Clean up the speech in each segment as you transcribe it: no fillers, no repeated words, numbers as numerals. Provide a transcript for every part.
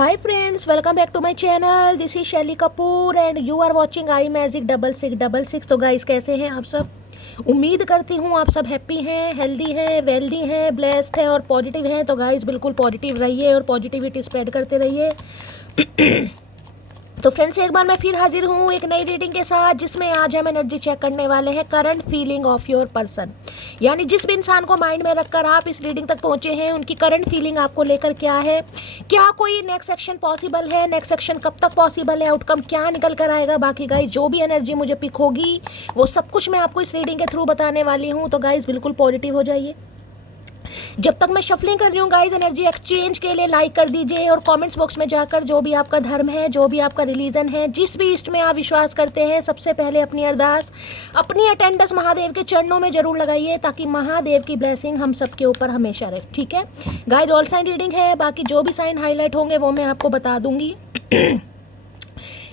Hi friends, welcome back to my channel. This is Shelly Kapoor and you are watching I magic 6666। तो guys कैसे हैं आप सब? उम्मीद करती हूँ आप सब हैप्पी हैं, हेल्दी हैं, वेल्दी हैं, ब्लेस्ड हैं और पॉजिटिव हैं। तो गाइस बिल्कुल पॉजिटिव रहिए और पॉजिटिविटी स्प्रेड करते रहिए। तो फ्रेंड्स एक बार मैं फिर हाजिर हूँ एक नई रीडिंग के साथ, जिसमें आज हम एनर्जी चेक करने वाले हैं current feeling of your person. यानी जिस भी इंसान को माइंड में रखकर आप इस रीडिंग तक पहुंचे हैं, उनकी करंट फीलिंग आपको लेकर क्या है, क्या कोई नेक्स्ट एक्शन पॉसिबल है, नेक्स्ट एक्शन कब तक पॉसिबल है, आउटकम क्या निकल कर आएगा। बाकी गाइज जो भी एनर्जी मुझे पिक होगी वो सब कुछ मैं आपको इस रीडिंग के थ्रू बताने वाली हूँ। तो गाइज बिल्कुल पॉजिटिव हो जाइए। जब तक मैं शफलिंग कर रही हूँ गाइज, एनर्जी एक्सचेंज के लिए लाइक कर दीजिए और कमेंट्स बॉक्स में जाकर जो भी आपका धर्म है, जो भी आपका रिलीजन है, जिस भी इष्ट में आप विश्वास करते हैं, सबसे पहले अपनी अरदास, अपनी अटेंडेंस महादेव के चरणों में जरूर लगाइए, ताकि महादेव की ब्लेसिंग हम सबके ऊपर हमेशा रहे। ठीक है गाइज, ऑल साइन रीडिंग है, बाकी जो भी साइन हाईलाइट होंगे वो मैं आपको बता दूंगी।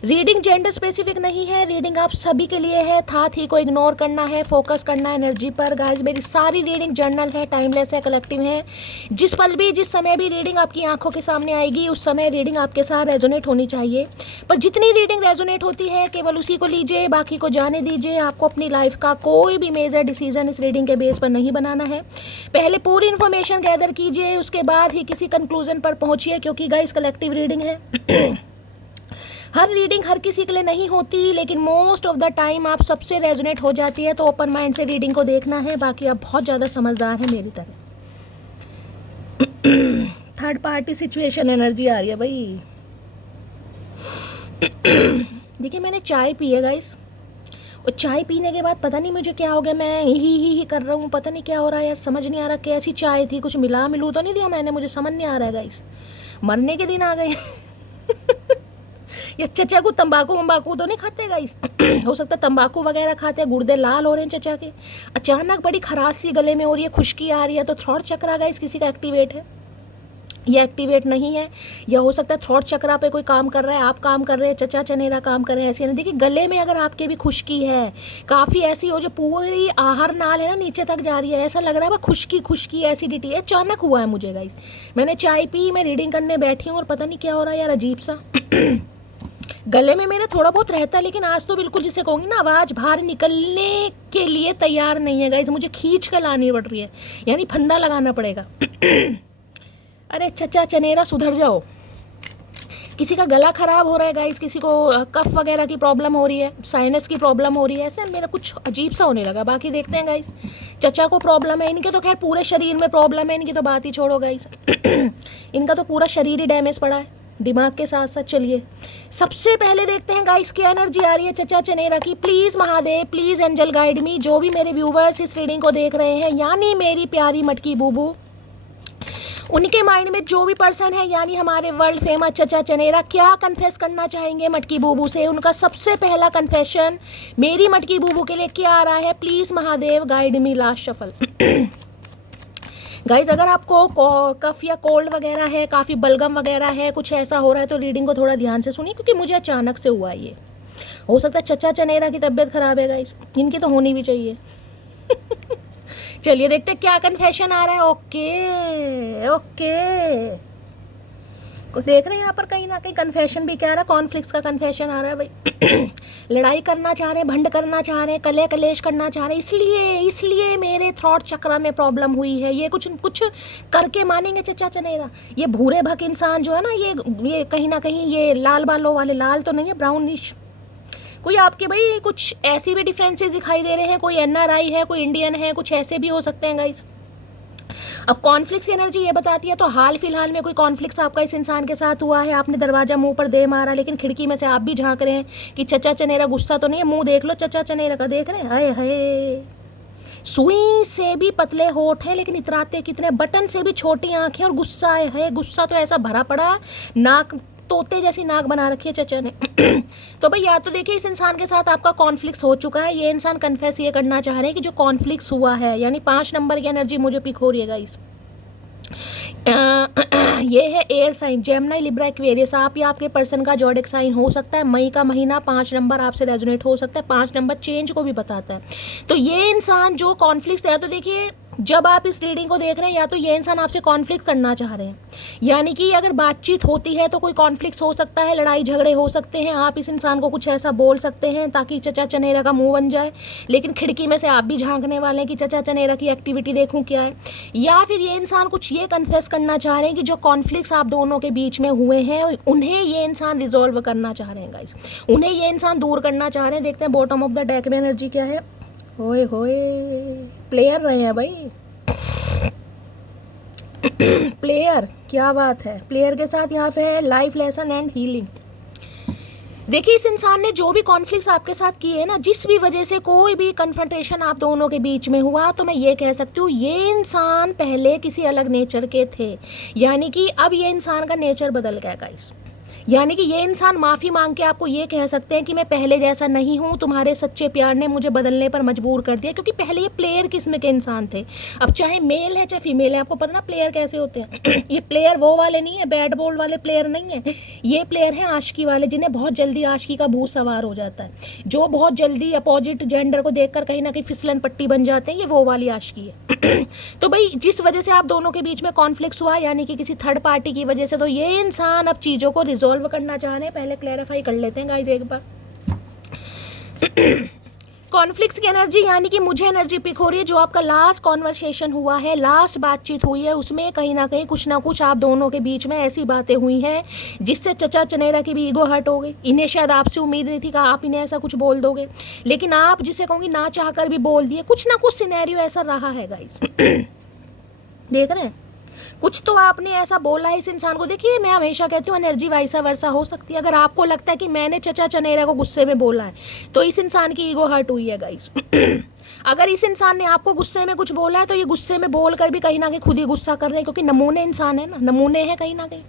रीडिंग जेंडर स्पेसिफिक नहीं है, रीडिंग आप सभी के लिए है। था थी को इग्नोर करना है, फोकस करना है एनर्जी पर। गाइस मेरी सारी रीडिंग जर्नल है, टाइमलेस है, कलेक्टिव है। जिस पल भी जिस समय भी रीडिंग आपकी आंखों के सामने आएगी, उस समय रीडिंग आपके साथ रेजोनेट होनी चाहिए। पर जितनी रीडिंग रेजोनेट होती है केवल उसी को लीजिए, बाकी को जाने दीजिए। आपको अपनी लाइफ का कोई भी मेजर डिसीजन इस रीडिंग के बेस पर नहीं बनाना है। पहले पूरी इन्फॉर्मेशन गैदर कीजिए, उसके बाद ही किसी कंक्लूजन पर पहुंचिए, क्योंकि गाइस कलेक्टिव रीडिंग है। हर रीडिंग हर किसी के लिए नहीं होती, लेकिन मोस्ट ऑफ द टाइम आप सबसे रेजोनेट हो जाती है। तो ओपन माइंड से रीडिंग को देखना है, बाकी आप बहुत ज़्यादा समझदार हैं मेरी तरह। थर्ड पार्टी सिचुएशन एनर्जी आ रही है भाई। देखिए मैंने चाय पी है गाइस, और चाय पीने के बाद पता नहीं मुझे क्या हो गया, मैं ही कर रहा हूँ, पता नहीं क्या हो रहा है यार, समझ नहीं आ रहा कैसी चाय थी, कुछ मिलू तो नहीं दिया मैंने, मुझे समझ नहीं आ रहा है गाइस। मरने के दिन आ गए। या चचा को तंबाकू तो नहीं खाते गाइस? हो सकता है तंबाकू वगैरह खाते हैं, गुर्दे लाल हो रहे हैं चचा के। अचानक बड़ी खराश सी गले में हो रही है, खुश्की आ रही है, तो थ्रोट चक्रा गाइस किसी का एक्टिवेट है या एक्टिवेट नहीं है। या हो सकता है थ्रोट चक्रा पे कोई काम कर रहा है, आप काम कर रहे हैं, चचा चनेरा काम कर रहे हैं, ऐसी नहीं। देखिए गले में अगर आपके भी खुश्की है, काफ़ी ऐसी हो जो पूरी आहार नाल है ना नीचे तक जा रही है, ऐसा लग रहा है खुश्की एसिडिटी है, अचानक हुआ है मुझे गाइस। मैंने चाय पी, मैं रीडिंग करने बैठी हूँ और पता नहीं क्या हो रहा है यार, अजीब सा। गले में मेरे थोड़ा बहुत रहता है, लेकिन आज तो बिल्कुल जिसे कहूँगी ना, आवाज़ बाहर निकलने के लिए तैयार नहीं है गाइस, मुझे खींच कर लानी पड़ रही है, यानी फंदा लगाना पड़ेगा। अरे चचा चनेरा सुधर जाओ। किसी का गला खराब हो रहा है गाइस, किसी को कफ वगैरह की प्रॉब्लम हो रही है, साइनस की प्रॉब्लम हो रही है, ऐसे मेरा कुछ अजीब सा होने लगा। बाकी देखते हैं गाइस। चचा को प्रॉब्लम है, इनके तो खैर पूरे शरीर में प्रॉब्लम है, इनकी तो बात ही छोड़ो गाइस। इनका तो पूरा शरीर ही डैमेज पड़ा है, दिमाग के साथ साथ। चलिए सबसे पहले देखते हैं गाइस क्या एनर्जी आ रही है चचा चनेरा की। Please Mahadev, please angel guide me. जो भी मेरे व्यूवर्स इस रीडिंग को देख रहे हैं, यानी मेरी प्यारी मटकी बूबू, उनके माइंड में जो भी पर्सन है, यानी हमारे वर्ल्ड फेमस चचा चनेरा, क्या कन्फेस करना चाहेंगे मटकी बूबू से। उनका सबसे पहला कन्फेशन मेरी मटकी बूबू के लिए क्या आ रहा है? Please Mahadev guide me. Last shuffle. Guys अगर आपको कफ या कोल्ड वगैरह है, काफ़ी बलगम वगैरह है, कुछ ऐसा हो रहा है, तो रीडिंग को थोड़ा ध्यान से सुनिए, क्योंकि मुझे अचानक से हुआ ये। हो सकता है चचा चनेरा की तबीयत खराब है गाइज, इनकी तो होनी भी चाहिए। चलिए देखते क्या कन्फेशन आ रहा है। ओके को देख रहे हैं यहाँ पर कहीं ना कहीं कन्फेशन भी क्या आ रहा है, कॉन्फ्लिक्ट्स का कन्फेशन आ रहा है भाई। लड़ाई करना चाह रहे हैं, भंड करना चाह रहे हैं, कले कलेश करना चाह रहे हैं, इसलिए मेरे थ्रॉट चक्रा में प्रॉब्लम हुई है। ये कुछ करके मानेंगे चचा चनेरा। ये भूरे भक इंसान जो है ना, ये कहीं ना कहीं ये लाल बालों वाले, लाल तो नहीं है, ब्राउनिश। कोई आपके भाई कुछ ऐसी भी डिफरेंसेस दिखाई दे रहे हैं, कोई एनआरआई है, कोई इंडियन है, कुछ ऐसे भी हो सकते हैं गाइस। अब कॉन्फ्लिक्ट की एनर्जी ये बताती है, तो हाल फिलहाल में कोई कॉन्फ्लिक्ट आपका इस इंसान के साथ हुआ है, आपने दरवाजा मुंह पर दे मारा, लेकिन खिड़की में से आप भी झांक रहे हैं कि चचा चनेरा गुस्सा तो नहीं है। मुंह देख लो चचा चनेरा का, देख रहे हैं, हाय हाय। सुई से भी पतले होठ है, लेकिन इतराते कितने, बटन से भी छोटी आंखें, और गुस्सा है, गुस्सा तो ऐसा भरा पड़ा, नाक तोते जैसी नाक बना रखी है चचा ने। तो भाई या तो देखिए इस इंसान के साथ आपका कॉन्फ्लिक्ट हो चुका है, ये इंसान कन्फेस ये करना चाह रहे हैं कि जो कॉन्फ्लिक्ट हुआ है, यानी 5 नंबर की एनर्जी मुझे पिक हो रही है गाइस। ये है air sign, Gemini, Libra, Aquarius. आप या आपके पर्सन का जॉडिक साइन हो सकता है। मई का महीना, 5 नंबर आपसे रेजोनेट हो सकता है। 5 नंबर चेंज को भी बताता है। तो ये इंसान जो कॉन्फ्लिक्ट है, तो देखिए जब आप इस रीडिंग को देख रहे हैं या तो ये इंसान आपसे कॉन्फ्लिक्ट करना चाह रहे हैं, यानी कि अगर बातचीत होती है तो कोई कॉन्फ्लिक्ट हो सकता है, लड़ाई झगड़े हो सकते हैं, आप इस इंसान को कुछ ऐसा बोल सकते हैं ताकि चचा चनेरा का मुंह बन जाए, लेकिन खिड़की में से आप भी झांकने वाले हैं कि चचा चनेरा की एक्टिविटी देखूं क्या है। या फिर ये इंसान कुछ ये कन्फेस करना चाह रहे हैं कि जो कॉन्फ्लिक्ट्स आप दोनों के बीच में हुए हैं उन्हें ये इंसान रिजॉल्व करना चाह रहे हैं गाइस, उन्हें ये इंसान दूर करना चाह रहे हैं। देखते हैं बॉटम ऑफ द डेक में एनर्जी क्या है। होए होए, प्लेयर रहे हैं भाई, प्लेयर, क्या बात है। प्लेयर के साथ यहाँ पे है लाइफ लेसन एंड हीलिंग। देखिए इस इंसान ने जो भी कॉन्फ्लिक्ट्स आपके साथ किए ना, जिस भी वजह से कोई भी कन्फ्रंटेशन आप दोनों के बीच में हुआ, तो मैं ये कह सकती हूँ ये इंसान पहले किसी अलग नेचर के थे, यानी कि अब ये इंसान का नेचर बदल गया गाइस। यानी कि ये इंसान माफ़ी मांग के आपको ये कह सकते हैं कि मैं पहले जैसा नहीं हूँ, तुम्हारे सच्चे प्यार ने मुझे बदलने पर मजबूर कर दिया। क्योंकि पहले ये प्लेयर किस्म के इंसान थे, अब चाहे मेल है चाहे फीमेल है। आपको पता ना प्लेयर कैसे होते हैं ये प्लेयर वो वाले नहीं है, बैट बॉल वाले प्लेयर नहीं है, ये प्लेयर हैं आशिकी वाले, जिन्हें बहुत जल्दी आशिकी का भूत सवार हो जाता है, जो बहुत जल्दी अपोजिट जेंडर को देखकर कहीं ना कहीं फिसलन पट्टी बन जाते हैं, ये वो वाली आशिकी है। तो भाई जिस वजह से आप दोनों के बीच में कॉन्फ्लिक्ट हुआ, यानी कि किसी थर्ड पार्टी की वजह से, तो ये इंसान अब चीज़ों को रिजॉल्व करना चाह रहे हैं। पहले क्लैरिफाई कर लेते हैं गाइस एक बार। कॉन्फ्लिक्ट्स की एनर्जी, यानी कि मुझे एनर्जी पिक हो रही है जो आपका लास्ट कॉन्वर्सेशन हुआ है, लास्ट बातचीत हुई है, उसमें कहीं ना कहीं कुछ ना कुछ आप दोनों के बीच में ऐसी बातें हुई हैं जिससे चचा चनेरा की भी ईगो हर्ट हो गई। इन्हें शायद आपसे उम्मीद नहीं थी कि आप इन्हें ऐसा कुछ बोल दोगे, लेकिन आप जिसे कहूँगी ना चाहकर भी बोल दिए। कुछ ना कुछ सिनेरियो ऐसा रहा है गाइस। देख रहे हैं, कुछ तो आपने ऐसा बोला है इस इंसान को। देखिए मैं हमेशा कहती हूँ एनर्जी वैसा वर्सा हो सकती है। अगर आपको लगता है कि मैंने चचा चनेरा को गुस्से में बोला है, तो इस इंसान की ईगो हर्ट हुई है गाइस। अगर इस इंसान ने आपको गुस्से में कुछ बोला है, तो ये गुस्से में बोल कर भी कहीं ना कहीं खुद ही गुस्सा कर रहे हैं, क्योंकि नमूने इंसान है ना, नमूने हैं कहीं ना कहीं।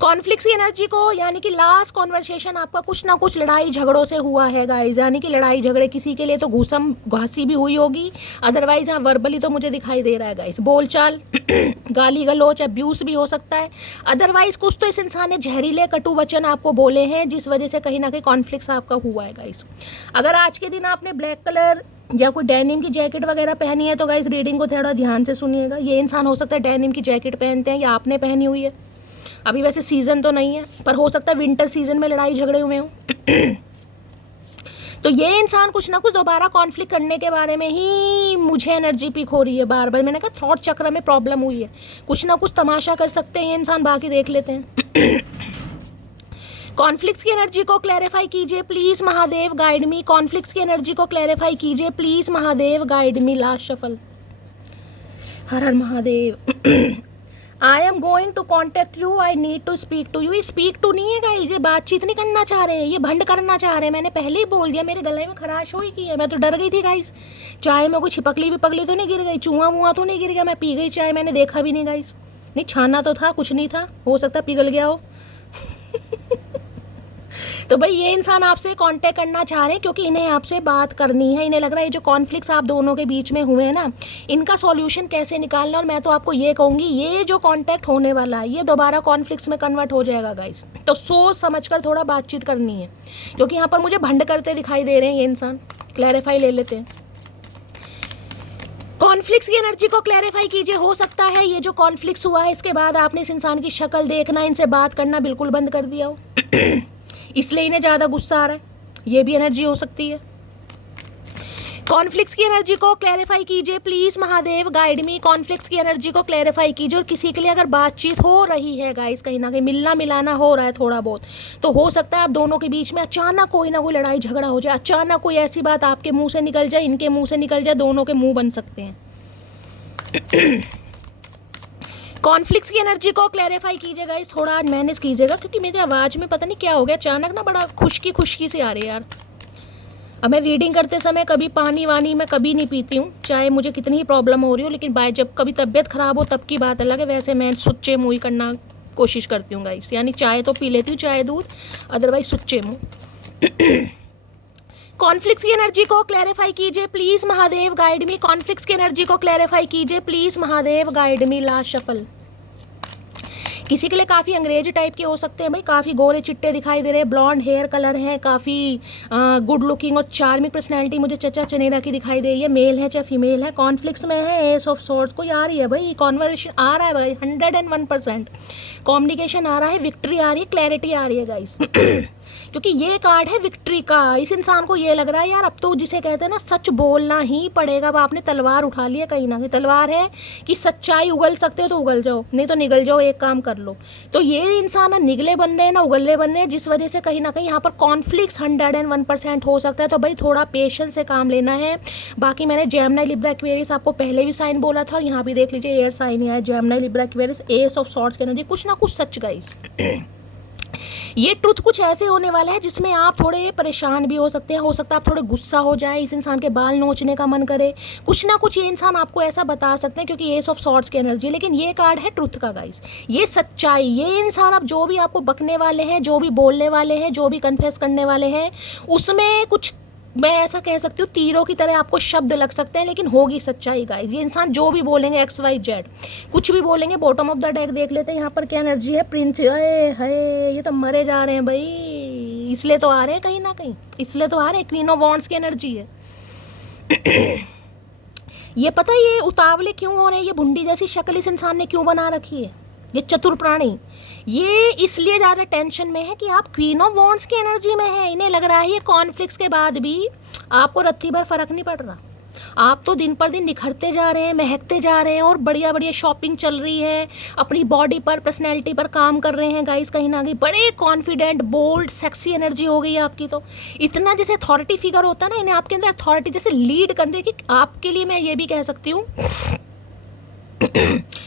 कॉन्फ्लिक्ट की एनर्जी को, यानी कि लास्ट कॉन्वर्सेशन आपका कुछ ना कुछ लड़ाई झगड़ों से हुआ है गाइस, यानी कि लड़ाई झगड़े किसी के लिए तो घूसम घासी भी हुई होगी, अदरवाइज हाँ वर्बली तो मुझे दिखाई दे रहा है गाइस, बोलचाल गाली गलौच अब्यूज भी हो सकता है। अदरवाइज कुछ तो इस इंसान ने जहरीले कटु वचन आपको बोले हैं, जिस वजह से कहीं ना कहीं कॉन्फ्लिक्ट आपका हुआ है गाइस। अगर आज के दिन आपने ब्लैक कलर या कोई डेनिम की जैकेट वगैरह पहनी है, तो गाइस रीडिंग को थोड़ा ध्यान से सुनिएगा। ये इंसान हो सकता है डेनिम की जैकेट पहनते हैं या आपने पहनी हुई है। अभी वैसे सीज़न तो नहीं है, पर हो सकता है विंटर सीजन में लड़ाई झगड़े हुए हों। तो ये इंसान कुछ ना कुछ दोबारा कॉन्फ्लिक्ट करने के बारे में ही मुझे एनर्जी पिक हो रही है बार बार। मैंने कहा थॉट चक्र में प्रॉब्लम हुई है, कुछ ना कुछ तमाशा कर सकते हैं ये इंसान, बाकी देख लेते हैं। कॉन्फ्लिक्ट्स की एनर्जी को क्लैरिफाई कीजिए please Mahadev, guide me. Conflicts की एनर्जी को क्लैरिफाई कीजिए please Mahadev, guide me. Last shuffle. हर हर Mahadev. I am going to contact you, I need to speak to you. ये स्पीक टू नहीं है गाइस, ये बातचीत नहीं करना चाह रहे हैं, ये भंड करना चाह रहे हैं। मैंने पहले ही बोल दिया, मेरे गले में खराश हुई की है, मैं तो डर गई थी गाइस। चाय में कोई छिपकली विपकली तो नहीं गिर गई, चूहा मुआ तो नहीं गिर गया, मैं पी गई चाय, मैंने देखा भी नहीं गाइस। नहीं छाना तो था, कुछ नहीं था, हो सकता पिघल गया हो। तो भाई ये इंसान आपसे कांटेक्ट करना चाह रहे हैं, क्योंकि इन्हें आपसे बात करनी है। इन्हें लग रहा है ये जो कॉन्फ्लिक्ट्स आप दोनों के बीच में हुए हैं ना, इनका सॉल्यूशन कैसे निकालना। और मैं तो आपको ये कहूँगी, ये जो कांटेक्ट होने वाला है ये दोबारा कॉन्फ्लिक्ट्स में कन्वर्ट हो जाएगा गाइस। तो सोच समझकर थोड़ा बातचीत करनी है, क्योंकि यहाँ पर मुझे भंड करते दिखाई दे रहे हैं ये इंसान। क्लैरिफाई ले लेते हैं। कॉन्फ्लिक्ट्स की एनर्जी को क्लैरिफाई कीजिए। हो सकता है ये जो कॉन्फ्लिक्ट्स हुआ है, इसके बाद आपने इस इंसान की शक्ल देखना, इनसे बात करना बिल्कुल बंद कर दिया हो, इसलिए इन्हें ज़्यादा गुस्सा आ रहा है। ये भी एनर्जी हो सकती है। कॉन्फ्लिक्ट्स की एनर्जी को क्लैरिफाई कीजिए please Mahadev, guide me. Conflicts की एनर्जी को क्लैरिफाई कीजिए। और किसी के लिए अगर बातचीत हो रही है गाइस, कहीं ना कहीं मिलना मिलाना हो रहा है थोड़ा बहुत, तो हो सकता है आप दोनों के बीच में अचानक कोई ना कोई लड़ाई झगड़ा हो जाए, अचानक कोई ऐसी बात आपके मुंह से निकल जाए, इनके मुंह से निकल जाए, दोनों के मुंह बन सकते हैं। कॉन्फ्लिक्ट्स की एनर्जी को क्लैरिफाई कीजिएगा इस, थोड़ा आज मैनेज कीजिएगा, क्योंकि मेरी आवाज़ में पता नहीं क्या हो गया अचानक ना, बड़ा खुशकी खुशकी से आ रही है यार। अब मैं रीडिंग करते समय कभी पानी वानी मैं कभी नहीं पीती हूँ, चाहे मुझे कितनी ही प्रॉब्लम हो रही हो, लेकिन जब कभी तबीयत ख़राब हो तब की बात अलग है। वैसे मैं सुच्चे मुँह ही करना कोशिश करती हूँ गाइस, यानी चाय तो पी लेती हूँ, चाय दूध, अदरवाइज सुच्चे मुँह। कॉन्फ्लिक्ट्स की एनर्जी को क्लैरिफाई कीजिए please Mahadev, guide me. Conflicts की एनर्जी को क्लैरिफाई कीजिए please Mahadev, guide me. Last shuffle. किसी के लिए काफ़ी अंग्रेजी टाइप के हो सकते हैं भाई, काफ़ी गोरे चिट्टे दिखाई दे रहे हैं, ब्लॉन्ड हेयर कलर है, काफ़ी गुड लुकिंग और चार्मिंग पर्सनैलिटी मुझे चचा चनेरा की दिखाई दे रही है। मेल है चाहे फीमेल है, कॉन्फ्लिक्ट्स में है, एस ऑफ सोर्ड्स को आ रही है भाई, कॉन्वर्सेशन आ रहा है भाई, 101% कम्युनिकेशन आ रहा है, विक्ट्री आ रही है, क्लैरिटी आ रही है गाइस। क्योंकि ये कार्ड है विक्ट्री का। इस इंसान को ये लग रहा है यार अब तो जिसे कहते हैं ना सच बोलना ही पड़ेगा। अब आपने तलवार उठा ली है, कहीं ना कहीं तलवार है कि सच्चाई उगल सकते हो तो उगल जाओ, नहीं तो निगल जाओ, एक काम कर लो। तो ये इंसान ना निगले बन रहे हैं ना उगले बन रहे हैं, जिस वजह से कहीं ना कहीं यहाँ पर कॉन्फ्लिक्ट्स 101% हो सकता है। तो भाई थोड़ा पेशेंस से काम लेना है। बाकी मैंने जेमिनी लिब्रा एक्वेरियस आपको पहले भी साइन बोला था, और यहाँ भी देख लीजिए एयर साइन ही है, Gemini Libra Aquarius, S of swords की एनर्जी, कुछ ना कुछ सच गाइस। ये ट्रुथ कुछ ऐसे होने वाला है जिसमें आप थोड़े परेशान भी हो सकते हैं, हो सकता है आप थोड़े गुस्सा हो जाए, इस इंसान के बाल नोचने का मन करे, कुछ ना कुछ ये इंसान आपको ऐसा बता सकते हैं क्योंकि एस ऑफ सॉर्ड्स की एनर्जी। लेकिन ये कार्ड है ट्रुथ का गाइस, ये सच्चाई। ये इंसान अब जो भी आपको बकने वाले हैं, जो भी बोलने वाले हैं, जो भी कन्फेस करने वाले हैं, उसमें कुछ मैं ऐसा कह सकती हूँ तीरों की तरह आपको शब्द लग सकते हैं, लेकिन होगी सच्चाई गाइस। ये इंसान जो भी बोलेंगे XYZ कुछ भी बोलेंगे। बॉटम ऑफ द डेक देख लेते हैं यहाँ पर क्या एनर्जी है। प्रिंस है, ये तो मरे जा रहे हैं भाई, इसलिए तो आ रहे हैं कहीं ना कहीं, इसलिए तो आ रहे हैं। क्वीन ऑफ वॉन्ड्स की एनर्जी है। ये पता है ये उतावले क्यों हो रहे हैं, ये भुंडी जैसी शक्ल इस इंसान ने क्यों बना रखी है, ये चतुर प्राणी ये इसलिए ज़्यादा टेंशन में है कि आप क्वीन ऑफ वॉन्ड्स की एनर्जी में है। इन्हें लग रहा है ये कॉन्फ्लिक्ट्स के बाद भी आपको रत्ती भर फर्क नहीं पड़ रहा। आप तो दिन पर दिन निखरते जा रहे हैं, महकते जा रहे हैं, और बढ़िया बढ़िया शॉपिंग चल रही है, अपनी बॉडी पर, पर्सनैलिटी पर काम कर रहे हैं गाइस। कहीं ना कहीं बड़े कॉन्फिडेंट, बोल्ड, सेक्सी एनर्जी हो गई है आपकी। तो इतना जैसे अथॉरिटी फिगर होता है ना, इन्हें आपके अंदर अथॉरिटी जैसे लीड करने की आपके लिए मैं ये भी कह सकती हूँ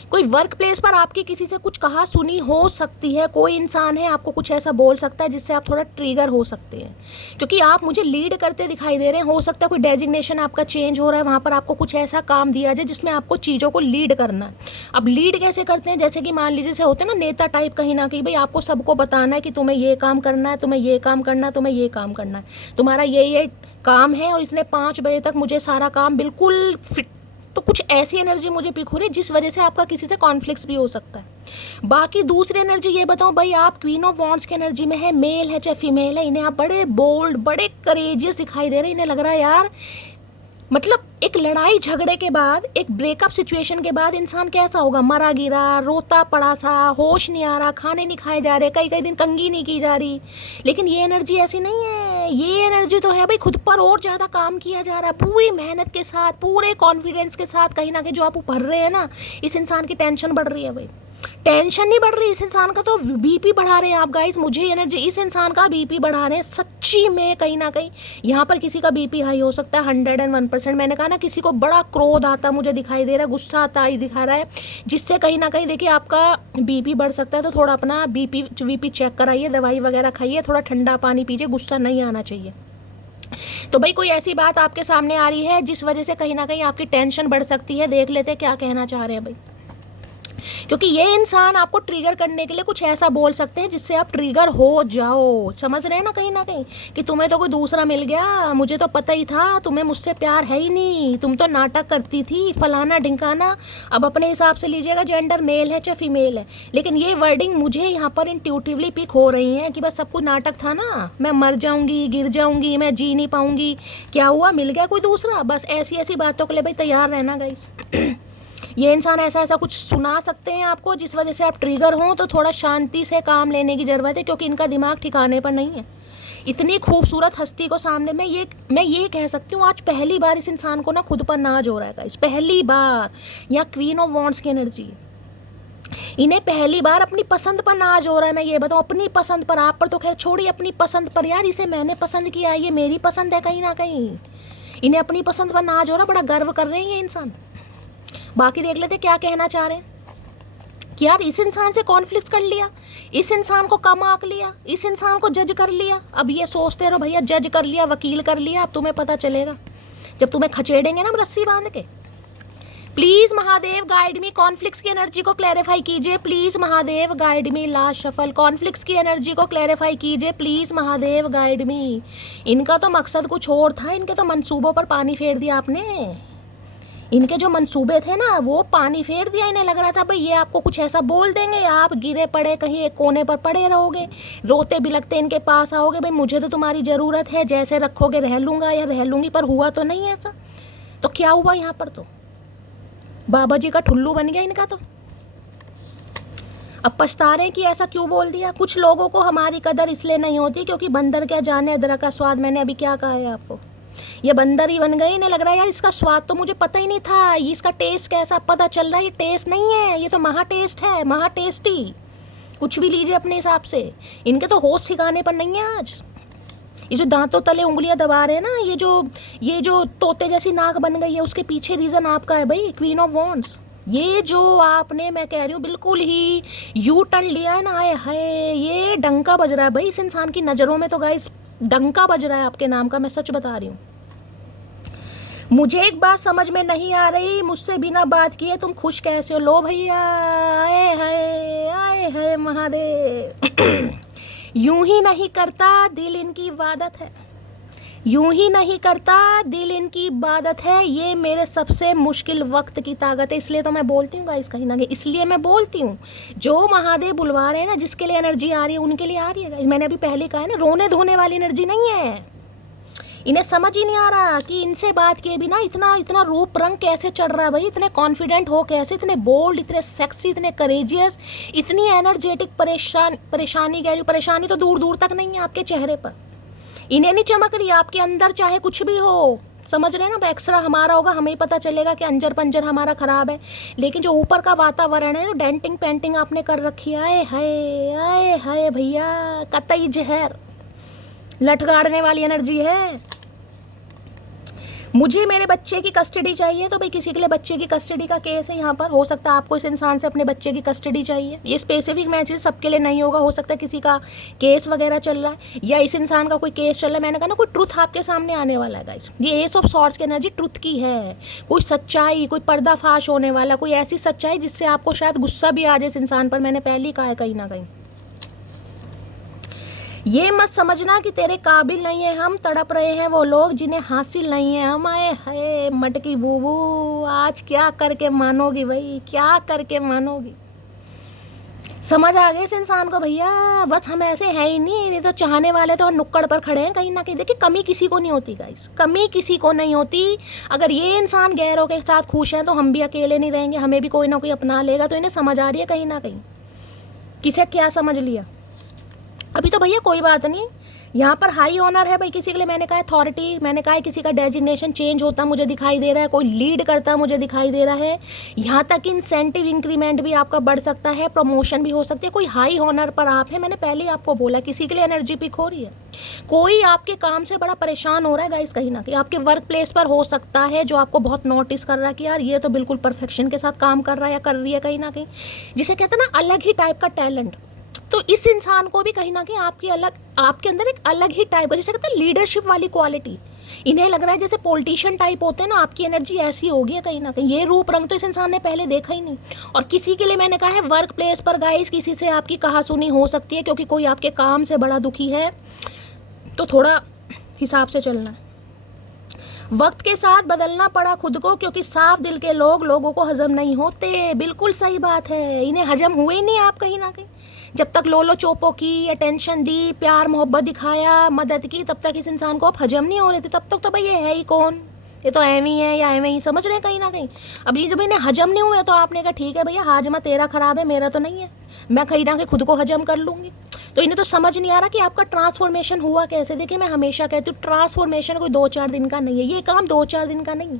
कोई वर्क प्लेस पर आपकी किसी से कुछ कहा सुनी हो सकती है, कोई इंसान है आपको कुछ ऐसा बोल सकता है जिससे आप थोड़ा ट्रिगर हो सकते हैं, क्योंकि आप मुझे लीड करते दिखाई दे रहे हैं। हो सकता है कोई डेजिग्नेशन आपका चेंज हो रहा है, वहाँ पर आपको कुछ ऐसा काम दिया जाए जिसमें आपको चीज़ों को लीड करना है। अब लीड कैसे करते हैं, जैसे कि मान लीजिए से होते हैं ना नेता टाइप, कहीं ना कहीं भाई आपको सबको बताना है कि तुम्हें ये काम करना है, तुम्हें ये काम करना है, तुम्हें ये काम करना है, तुम्हारा ये काम है, और इसने 5 बजे तक मुझे सारा काम बिल्कुल फिट। तो कुछ ऐसी एनर्जी मुझे पिक हो रही है जिस वजह से आपका किसी से कॉन्फ्लिक्ट भी हो सकता है। बाकी दूसरी एनर्जी ये बताओ भाई, आप क्वीन ऑफ वॉन्ड्स की एनर्जी में है, मेल है चाहे फीमेल है, इन्हें आप बड़े बोल्ड, बड़े करेजियस दिखाई दे रहे हैं। इन्हें लग रहा है यार मतलब एक लड़ाई झगड़े के बाद, एक ब्रेकअप सिचुएशन के बाद इंसान कैसा होगा, मरा गिरा, रोता पड़ा सा, होश नहीं आ रहा, खाने नहीं खाए जा रहे, कई कई दिन कंघी नहीं की जा रही। लेकिन ये एनर्जी ऐसी नहीं है, ये एनर्जी तो है भाई खुद पर और ज़्यादा काम किया जा रहा है, पूरी मेहनत के साथ, पूरे कॉन्फिडेंस के साथ। कहीं ना कहीं जो आप भर रहे हैं ना, इस इंसान की टेंशन बढ़ रही है भाई, टेंशन नहीं बढ़ रही इस इंसान का, तो बीपी बढ़ा रहे हैं आप गाइस। मुझे एनर्जी इस इंसान का बीपी बढ़ा रहे हैं सच्ची में। कहीं ना कहीं यहाँ पर किसी का बीपी हाई हो सकता है 101%। मैंने कहा ना किसी को बड़ा क्रोध आता मुझे दिखाई दे रहा है, गुस्सा आता ही दिखा रहा है, जिससे कहीं ना कहीं देखिए आपका बीपी बढ़ सकता है। तो थोड़ा अपना बीपी चेक कराइए, दवाई वगैरह खाइए, थोड़ा ठंडा पानी पीजिए, गुस्सा नहीं आना चाहिए। तो भाई कोई ऐसी बात आपके सामने आ रही है जिस वजह से कहीं ना कहीं आपकी टेंशन बढ़ सकती है, देख लेते क्या कहना चाह रहे हैं भाई। क्योंकि ये इंसान आपको ट्रिगर करने के लिए कुछ ऐसा बोल सकते हैं जिससे आप ट्रिगर हो जाओ, समझ रहे हैं ना कहीं ना कहीं, कि तुम्हें तो कोई दूसरा मिल गया, मुझे तो पता ही था, तुम्हें मुझसे प्यार है ही नहीं, तुम तो नाटक करती थी, फलाना ढिंकाना। अब अपने हिसाब से लीजिएगा, जेंडर मेल है चाहे फीमेल है, लेकिन ये वर्डिंग मुझे यहाँ पर इंट्यूटिवली पिक हो रही है कि बस सब कुछ नाटक था ना, मैं मर जाऊँगी, गिर जाऊँगी, मैं जी नहीं पाऊँगी, क्या हुआ, मिल गया कोई दूसरा। बस ऐसी ऐसी बातों के लिए भाई तैयार रहना गाइस। ये इंसान ऐसा ऐसा कुछ सुना सकते हैं आपको जिस वजह से आप ट्रिगर हों, तो थोड़ा शांति से काम लेने की ज़रूरत है, क्योंकि इनका दिमाग ठिकाने पर नहीं है। इतनी खूबसूरत हस्ती को सामने मैं ये कह सकती हूँ, आज पहली बार इस इंसान को ना खुद पर नाज हो रहा है गाइस, पहली बार। यहाँ क्वीन ऑफ वॉन्ड्स की एनर्जी, इन्हें पहली बार अपनी पसंद पर नाज हो रहा है। मैं ये बताऊँ, अपनी पसंद पर, आप पर तो खैर छोड़िए, अपनी पसंद पर। यार इसे मैंने पसंद किया, ये मेरी पसंद है, कहीं ना कहीं इन्हें अपनी पसंद पर नाज हो रहा है, बड़ा गर्व कर रहे हैं ये इंसान। बाकी देख लेते क्या कहना चाह रहे हैं कि यार इस इंसान से कॉन्फ्लिक्ट कर लिया, इस इंसान को कम आंक लिया, इस इंसान को जज कर लिया। अब ये सोचते रहो भैया, जज कर लिया, वकील कर लिया, अब तुम्हें पता चलेगा जब तुम्हें खचेड़ेंगे ना रस्सी बांध के। Please Mahadev guide me, conflicts की एनर्जी को क्लैरिफाई कीजिए please Mahadev guide me. Last shuffle, conflicts की एनर्जी को क्लैरिफाई कीजिए प्लीज महादेव गाइड मी। इनका तो मकसद कुछ और था, इनके तो मंसूबों पर पानी फेर दिया आपने। इनके जो मंसूबे थे ना वो पानी फेर दिया। इन्हें लग रहा था भाई ये आपको कुछ ऐसा बोल देंगे, आप गिरे पड़े कहीं एक कोने पर पड़े रहोगे, रोते बिलखते इनके पास आओगे, भाई मुझे तो तुम्हारी ज़रूरत है, जैसे रखोगे रह लूँगा या रह लूँगी। पर हुआ तो नहीं ऐसा। तो क्या हुआ यहाँ पर, तो बाबा जी का ठुल्लू बन गया इनका। तो अब पछता रहे हैं कि ऐसा क्यों बोल दिया। कुछ लोगों को हमारी कदर इसलिए नहीं होती क्योंकि बंदर क्या जाने अदरक का स्वाद। मैंने अभी क्या कहा है आपको, ये बंदर ही बन गए। इन्हें लग रहा है यार इसका स्वाद तो मुझे पता ही नहीं था, ये इसका टेस्ट कैसा पता चल रहा है। ये टेस्ट नहीं है, ये तो महा टेस्ट है, महा टेस्टी। कुछ भी लीजिए अपने हिसाब से। इनके तो होश ठिकाने पर नहीं है आज। ये जो दांतों तले उंगलियां दबा रहे हैं ना, ये जो तोते जैसी नाक बन गई है, उसके पीछे रीज़न आपका है भाई, क्वीन ऑफ वॉन्ड्स। ये जो आपने, मैं कह रही हूँ बिल्कुल ही यू टर्न लिया है ना, आए हाय, ये डंका बज रहा है भाई इस इंसान की नज़रों में। तो गाइस डंका बज रहा है आपके नाम का, मैं सच बता रही हूँ। मुझे एक बात समझ में नहीं आ रही, मुझसे बिना बात किए तुम खुश कैसे हो? लो भैया, आए हाय, आए हाय महादेव। यूं ही नहीं करता दिल, इनकी इबादत है। यूं ही नहीं करता दिल, इनकी इबादत है। ये मेरे सबसे मुश्किल वक्त की ताकत है। इसलिए तो मैं बोलती हूँ गाइस, कहीं ना कहीं इसलिए मैं बोलती हूँ, जो महादेव बुलवा रहे हैं ना, जिसके लिए एनर्जी आ रही है उनके लिए आ रही है गाइस। मैंने अभी पहले कहा है ना, रोने धोने वाली एनर्जी नहीं है। इन्हें समझ ही नहीं आ रहा कि इनसे बात किए बिना इतना रूप रंग कैसे चढ़ रहा है भाई। इतने कॉन्फिडेंट हो कैसे, इतने बोल्ड, इतने सेक्सी, इतने करेजियस, इतनी एनर्जेटिक। परेशानी कह रही हूँ, परेशानी तो दूर दूर तक नहीं है आपके चेहरे पर। इन्हें नहीं चमक रही, आपके अंदर चाहे कुछ भी हो, समझ रहे हैं ना। एक्स्ट्रा हमारा होगा, हमें ही पता चलेगा कि अंजर पंजर हमारा खराब है, लेकिन जो ऊपर का वातावरण है, डेंटिंग पेंटिंग आपने कर रखी है, आए हाय, आए हाय भैया, कतई जहर लटगाड़ने वाली एनर्जी है। मुझे मेरे बच्चे की कस्टडी चाहिए, तो भाई किसी के लिए बच्चे की कस्टडी का केस है यहाँ पर। हो सकता है आपको इस इंसान से अपने बच्चे की कस्टडी चाहिए। ये स्पेसिफिक मैसेज सबके लिए नहीं होगा, हो सकता है किसी का केस वगैरह चल रहा है या इस इंसान का कोई केस चल रहा है। मैंने कहा ना, कोई ट्रुथ आपके सामने आने वाला है गाइस। ये एस ऑफ सॉर्ड्स की एनर्जी ट्रुथ की है। कोई सच्चाई, कोई पर्दाफाश होने वाला, कोई ऐसी सच्चाई जिससे आपको शायद गुस्सा भी आ जाए इस इंसान पर। मैंने पहले ही कहा है कहीं ना कहीं। ये मत समझना कि तेरे काबिल नहीं है हम, तड़प रहे हैं वो लोग जिन्हें हासिल नहीं है हम। आए हाय मटकी बूबू, आज क्या करके मानोगी भाई, क्या करके मानोगी? समझ आ गए इस इंसान को भैया। बस हम ऐसे हैं ही नहीं तो चाहने वाले तो नुक्कड़ पर खड़े हैं कहीं ना कहीं। देखिए कमी किसी को नहीं होती गाइस, कमी किसी को नहीं होती। अगर ये इंसान गैरों के साथ खुश हैं तो हम भी अकेले नहीं रहेंगे, हमें भी कोई ना कोई अपना लेगा। तो इन्हें समझ आ रही है कहीं ना कहीं। किसे क्या समझ लिया अभी तो भैया कोई बात नहीं। यहाँ पर हाई ऑनर है भाई किसी के लिए। मैंने कहा अथॉरिटी, मैंने कहा किसी का डेजिग्नेशन चेंज होता मुझे दिखाई दे रहा है, कोई लीड करता मुझे दिखाई दे रहा है। यहाँ तक इंसेंटिव इंक्रीमेंट भी आपका बढ़ सकता है, प्रमोशन भी हो सकती है। कोई हाई ऑनर पर आप है, मैंने पहले ही आपको बोला। किसी के लिए एनर्जी पिक हो रही है, कोई आपके काम से बड़ा परेशान हो रहा है गाइस कहीं ना कहीं। आपके वर्क प्लेस पर हो सकता है जो आपको बहुत नोटिस कर रहा है कि यार ये तो बिल्कुल परफेक्शन के साथ काम कर रहा है या कर रही है कहीं ना कहीं, जिसे कहते हैं ना अलग ही टाइप का टैलेंट। तो इस इंसान को भी कहीं ना कहीं आपके अंदर एक अलग ही टाइप का, जैसे कहते हैं लीडरशिप वाली क्वालिटी। इन्हें लग रहा है जैसे पॉलिटिशियन टाइप होते हैं ना, आपकी एनर्जी ऐसी होगी है कहीं ना कहीं। ये रूप रंग तो इस इंसान ने पहले देखा ही नहीं। और किसी के लिए मैंने कहा है वर्क प्लेस पर गाइस किसी से आपकी कहासुनी हो सकती है, क्योंकि कोई आपके काम से बड़ा दुखी है। तो थोड़ा हिसाब से चलना है। वक्त के साथ बदलना पड़ा खुद को, क्योंकि साफ दिल के लोग लोगों को हजम नहीं होते। बिल्कुल सही बात है, इन्हें हजम हुए ही नहीं आप कहीं ना कहीं। जब तक लोलो चोपो की, अटेंशन दी, प्यार मोहब्बत दिखाया, मदद की, तब तक इस इंसान को आप हजम नहीं हो रहे थे। तब तक तो भाई ये है ही कौन, ये तो एवं ही है या एवं ही, समझ रहे हैं कहीं ना कहीं। अब ये जब इन्हें हजम नहीं हुए तो आपने कहा ठीक है भैया हाजमा तेरा खराब है, मेरा तो नहीं है, मैं कहीं ना कहीं खुद को हजम कर लूँगी। तो इन्हें तो समझ नहीं आ रहा कि आपका ट्रांसफॉर्मेशन हुआ कैसे। देखिए मैं हमेशा कहती हूँ ट्रांसफॉर्मेशन कोई 2-4 दिन का नहीं है, ये काम 2-4 दिन का नहीं है।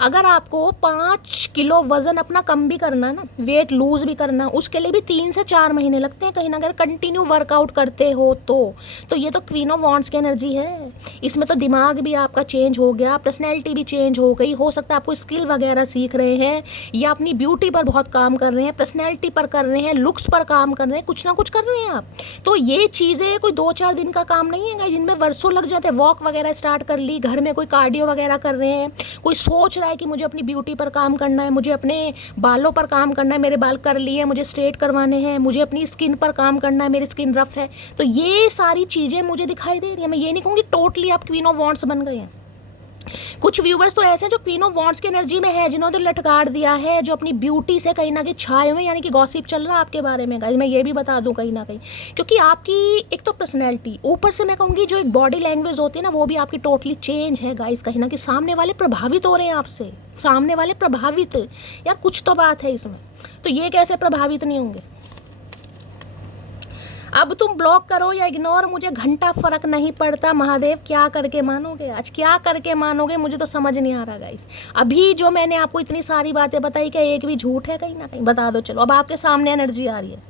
अगर आपको 5 किलो वजन अपना कम भी करना है ना, वेट लूज भी करना, उसके लिए भी 3 से 4 महीने लगते हैं कहीं ना, अगर कंटिन्यू वर्कआउट करते हो तो ये तो क्वीन ऑफ वॉन्ड्स की एनर्जी है। इसमें तो दिमाग भी आपका चेंज हो गया, पर्सनैलिटी भी चेंज हो गई। हो सकता है आपको स्किल वगैरह सीख रहे हैं या अपनी ब्यूटी पर बहुत काम कर रहे हैं, पर्सनैलिटी पर कर रहे हैं, लुक्स पर काम कर रहे हैं, कुछ ना कुछ कर रहे हैं आप। तो ये चीज़ें कोई 2-4 दिन का काम नहीं है, जिनमें वर्षों लग जाते हैं। वॉक वगैरह स्टार्ट कर ली, घर में कोई कार्डियो वगैरह कर रहे हैं, कोई सोच रहा है कि मुझे अपनी ब्यूटी पर काम करना है, मुझे अपने बालों पर काम करना है, मेरे बाल कर लिए, मुझे स्ट्रेट करवाने हैं, मुझे अपनी स्किन पर काम करना है, मेरी स्किन रफ है। तो ये सारी चीज़ें मुझे दिखाई दे रही है। मैं ये नहीं कहूँगी टोटली आप क्वीन ऑफ वॉन्ड्स बन गए हैं, कुछ व्यूवर्स तो ऐसे हैं जो क्वीन ऑफ वॉन्ड्स की एनर्जी में है, जिन्होंने लटगाड़ दिया है, जो अपनी ब्यूटी से कहीं ना कहीं छाए हुए, यानी कि गॉसिप चल रहा है आपके बारे में गाइस। मैं ये भी बता दूं कहीं ना कहीं, क्योंकि आपकी एक तो पर्सनैलिटी, ऊपर से मैं कहूँगी जो एक बॉडी लैंग्वेज होती है ना, वो भी आपकी टोटली चेंज है गाइस। कहीं ना कहीं सामने वाले प्रभावित हो रहे हैं आपसे, सामने वाले प्रभावित, यार कुछ तो बात है इसमें, तो ये कैसे प्रभावित नहीं होंगे। अब तुम ब्लॉक करो या इग्नोर, मुझे घंटा फर्क नहीं पड़ता। महादेव क्या करके मानोगे आज, क्या करके मानोगे, मुझे तो समझ नहीं आ रहा गाइस। अभी जो मैंने आपको इतनी सारी बातें बताई, क्या एक भी झूठ है कहीं ना कहीं, बता दो चलो। अब आपके सामने एनर्जी आ रही है,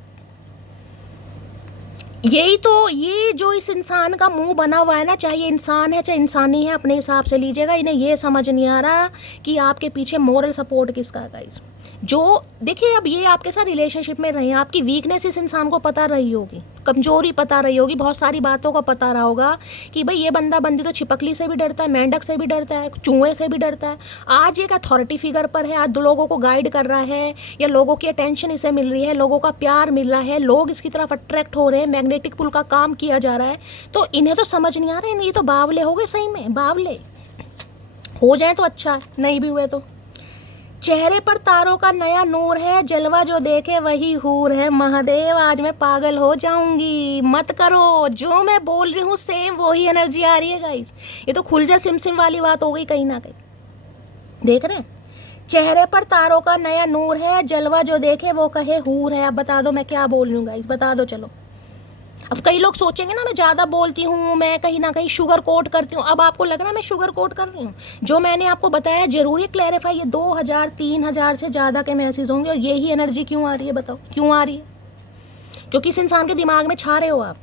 यही तो, ये जो इस इंसान का मुंह बना हुआ है ना, चाहे ये इंसान है चाहे इंसानी है, अपने हिसाब से लीजिएगा। इन्हें ये समझ नहीं आ रहा कि आपके पीछे मोरल सपोर्ट किसका है गाइस। जो देखिए, अब ये आपके साथ रिलेशनशिप में रहे, आपकी वीकनेस इस इंसान को पता रही होगी, कमजोरी पता रही होगी, बहुत सारी बातों का पता रहा होगा कि भाई ये बंदा बंदी तो छिपकली से भी डरता है, मेंढक से भी डरता है, चूहे से भी डरता है। आज एक अथॉरिटी फिगर पर है, आज दो लोगों को गाइड कर रहा है, या लोगों की अटेंशन इसे मिल रही है, लोगों का प्यार मिल रहा है, लोग इसकी तरफ अट्रैक्ट हो रहे हैं, मैग्नेटिक पुल का काम किया जा रहा है। तो इन्हें तो समझ नहीं आ रहा है, ये तो बावले हो गए, सही में बावले हो जाए तो अच्छा है, नहीं भी हुए तो। चेहरे पर तारों का नया नूर है, जलवा जो देखे वही हूर है। महादेव आज मैं पागल हो जाऊंगी, मत करो, जो मैं बोल रही हूँ सेम वही एनर्जी आ रही है गाइस। ये तो खुल जा सिम सिम वाली बात हो गई कहीं ना कहीं, देख रहे हैं। चेहरे पर तारों का नया नूर है, जलवा जो देखे वो कहे हूर है। अब बता दो मैं क्या बोल रही हूँ गाइस, बता दो चलो। अब कई लोग सोचेंगे ना मैं ज़्यादा बोलती हूँ, मैं कहीं ना कहीं शुगर कोट करती हूँ। अब आपको लग रहा है मैं शुगर कोट कर रही हूँ? जो मैंने आपको बताया जरूरी क्लैरिफाई, ये 2000 3000 से ज़्यादा के मैसेज होंगे, और यही एनर्जी क्यों आ रही है बताओ, क्यों आ रही है? क्योंकि इस इंसान के दिमाग में छा रहे हो आप।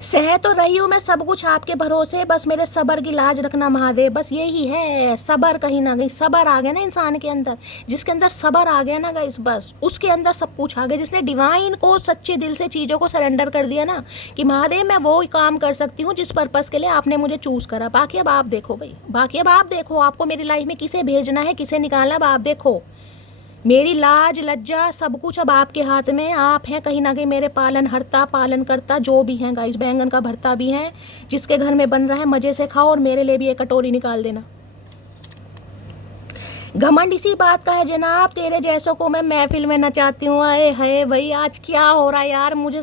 सह तो रही हूँ मैं सब कुछ आपके भरोसे, बस मेरे सबर की लाज रखना महादेव। बस यही है सबर, कहीं ना कहीं सबर आ गया ना इंसान के अंदर, जिसके अंदर सबर आ गया ना गाइस, बस उसके अंदर सब कुछ आ गया। जिसने डिवाइन को सच्चे दिल से चीज़ों को सरेंडर कर दिया ना कि महादेव मैं वो काम कर सकती हूँ जिस पर्पज़ के लिए आपने मुझे चूज़ करा। बाकी अब आप देखो भाई, बाकी अब आप देखो, आपको मेरी लाइफ में किसे भेजना है, किसे निकालना, अब आप देखो। मेरी लाज लज्जा सब कुछ अब आपके हाथ में, आप हैं कहीं ना कहीं मेरे पालन हर्ता, पालन करता, जो भी हैं गाइस। बैंगन का भरता भी हैं, जिसके घर में बन रहा है मज़े से खाओ, और मेरे लिए भी एक कटोरी निकाल देना। घमंड इसी बात का है जनाब, तेरे जैसों को मैं महफिल में नचाती हूँ। आए हाय भाई, आज क्या हो रहा है यार, मुझे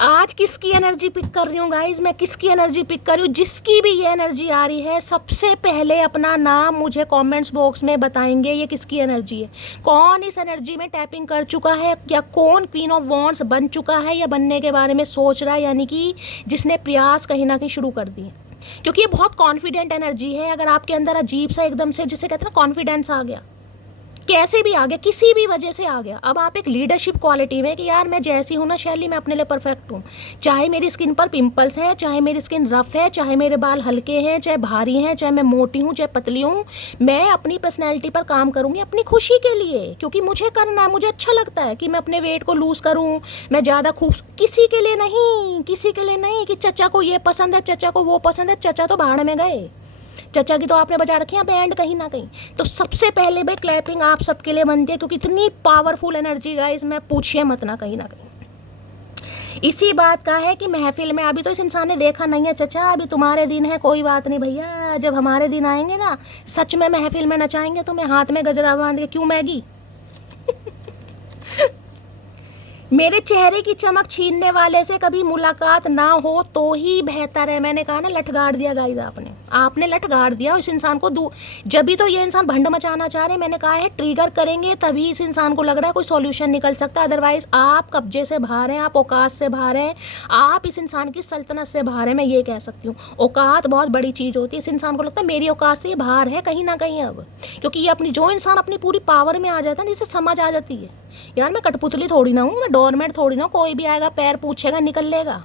आज किसकी एनर्जी पिक कर रही हूँ गाइज, मैं किसकी एनर्जी पिक कर रही हूँ? जिसकी भी ये एनर्जी आ रही है, सबसे पहले अपना नाम मुझे कमेंट्स बॉक्स में बताएंगे ये किसकी एनर्जी है, कौन इस एनर्जी में टैपिंग कर चुका है, या कौन क्वीन ऑफ वॉन्ड्स बन चुका है या बनने के बारे में सोच रहा है, यानी कि जिसने प्रयास कहीं ना कहीं शुरू कर दिए। क्योंकि ये बहुत कॉन्फिडेंट एनर्जी है। अगर आपके अंदर अजीब सा एकदम से, जिसे कहते हैं ना कॉन्फिडेंस आ गया, कैसे भी आ गया, किसी भी वजह से आ गया, अब आप एक लीडरशिप क्वालिटी में कि यार मैं जैसी हूँ ना शैली, मैं अपने लिए परफेक्ट हूँ। चाहे मेरी स्किन पर पिंपल्स हैं, चाहे मेरी स्किन रफ है, चाहे मेरे बाल हल्के हैं, चाहे भारी हैं, चाहे मैं मोटी हूँ, चाहे पतली हूँ, मैं अपनी पर्सनैलिटी पर काम करूँगी अपनी खुशी के लिए, क्योंकि मुझे करना है, मुझे अच्छा लगता है कि मैं अपने वेट को लूज़ करूँ, मैं ज़्यादा किसी के लिए नहीं, किसी के लिए नहीं कि चचा को ये पसंद है, चचा को वो पसंद है। चचा तो भाड़ में गए, चचा की तो आपने बजा रखी है बैंड कहीं ना कहीं। तो सबसे पहले भाई क्लैपिंग आप सबके लिए बनती है, क्योंकि इतनी पावरफुल एनर्जी गाइस, मैं पूछिए मत ना कहीं ना कहीं। इसी बात का है कि महफिल में अभी तो इस इंसान ने देखा नहीं है, चचा अभी तुम्हारे दिन है, कोई बात नहीं भैया, जब हमारे दिन आएंगे ना सच में महफिल में नचाएंगे तुम्हें, हाथ में गजरा बांध के। क्यों मैगी? मेरे चेहरे की चमक छीनने वाले से कभी मुलाकात ना हो तो ही बेहतर है। मैंने कहा ना, लठगाड़ दिया गाइस, आपने लठगाड़ दिया इस इंसान को। जब भी तो ये इंसान भंड मचाना चाह रहे, मैंने कहा है ट्रिगर करेंगे तभी इस इंसान को लग रहा है कोई सॉल्यूशन निकल सकता है। अदरवाइज आप कब्जे से बाहर हैं, आप औकात से बाहर हैं, आप इस इंसान की सल्तनत से बाहर हैं। मैं ये कह सकती हूँ, औकात बहुत बड़ी चीज़ होती है। इस इंसान को लगता है मेरी औकात से बाहर है कहीं ना कहीं अब, क्योंकि ये अपनी, जो इंसान अपनी पूरी पावर में आ जाता है ना, जिसे समझ आ जाती है यार मैं कठपुतली थोड़ी ना हूँ, मैं डोरमेट थोड़ी ना, कोई भी आएगा पैर पूछेगा निकल लेगा।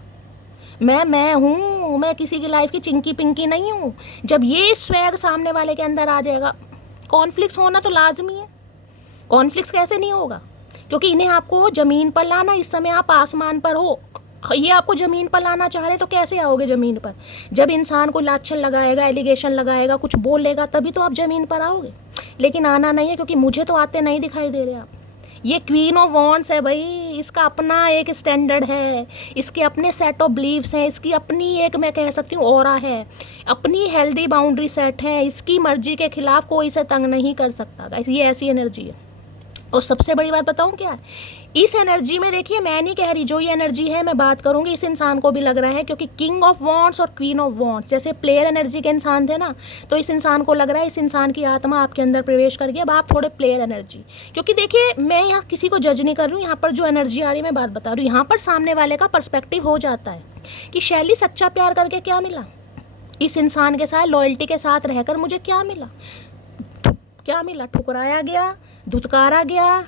मैं हूँ, मैं किसी की लाइफ की चिंकी पिंकी नहीं हूँ। जब ये स्वैग सामने वाले के अंदर आ जाएगा, कॉन्फ्लिक्ट्स होना तो लाजमी है। कॉन्फ्लिक्ट्स कैसे नहीं होगा? क्योंकि इन्हें आपको ज़मीन पर लाना, इस समय आप आसमान पर हो, ये आपको ज़मीन पर लाना चाह रहे तो कैसे आओगे ज़मीन पर? जब इंसान को लाछन लगाएगा, एलिगेशन लगाएगा, कुछ बोलेगा, तभी तो आप ज़मीन पर आओगे। लेकिन आना नहीं है, क्योंकि मुझे तो आते नहीं दिखाई दे रहे आप। ये क्वीन ऑफ वॉन्ड्स है भाई, इसका अपना एक स्टैंडर्ड है, इसके अपने सेट ऑफ बिलीव्स हैं, इसकी अपनी एक मैं कह सकती हूँ ऑरा है, अपनी हेल्दी बाउंड्री सेट है, इसकी मर्जी के खिलाफ कोई इसे तंग नहीं कर सकता गाइस, ये ऐसी एनर्जी है। और सबसे बड़ी बात बताऊं क्या है, इस एनर्जी में देखिए मैं नहीं कह रही, जो ये एनर्जी है मैं बात करूंगी इस इंसान को भी लग रहा है, क्योंकि किंग ऑफ वॉन्ड्स और क्वीन ऑफ वॉन्ड्स जैसे प्लेयर एनर्जी के इंसान थे ना, तो इस इंसान को लग रहा है इस इंसान की आत्मा आपके अंदर प्रवेश कर गई, अब आप थोड़े प्लेयर एनर्जी, क्योंकि देखिए मैं यहाँ किसी को जज नहीं कर रही हूँ, यहाँ पर जो एनर्जी आ रही है मैं बात बता रही हूँ, यहाँ पर सामने वाले का पर्सपेक्टिव हो जाता है कि शैली सच्चा प्यार करके क्या मिला, इस इंसान के साथ लॉयल्टी के साथ रहकर मुझे क्या मिला, क्या मिला, ठुकराया गया, धुतकारा गया,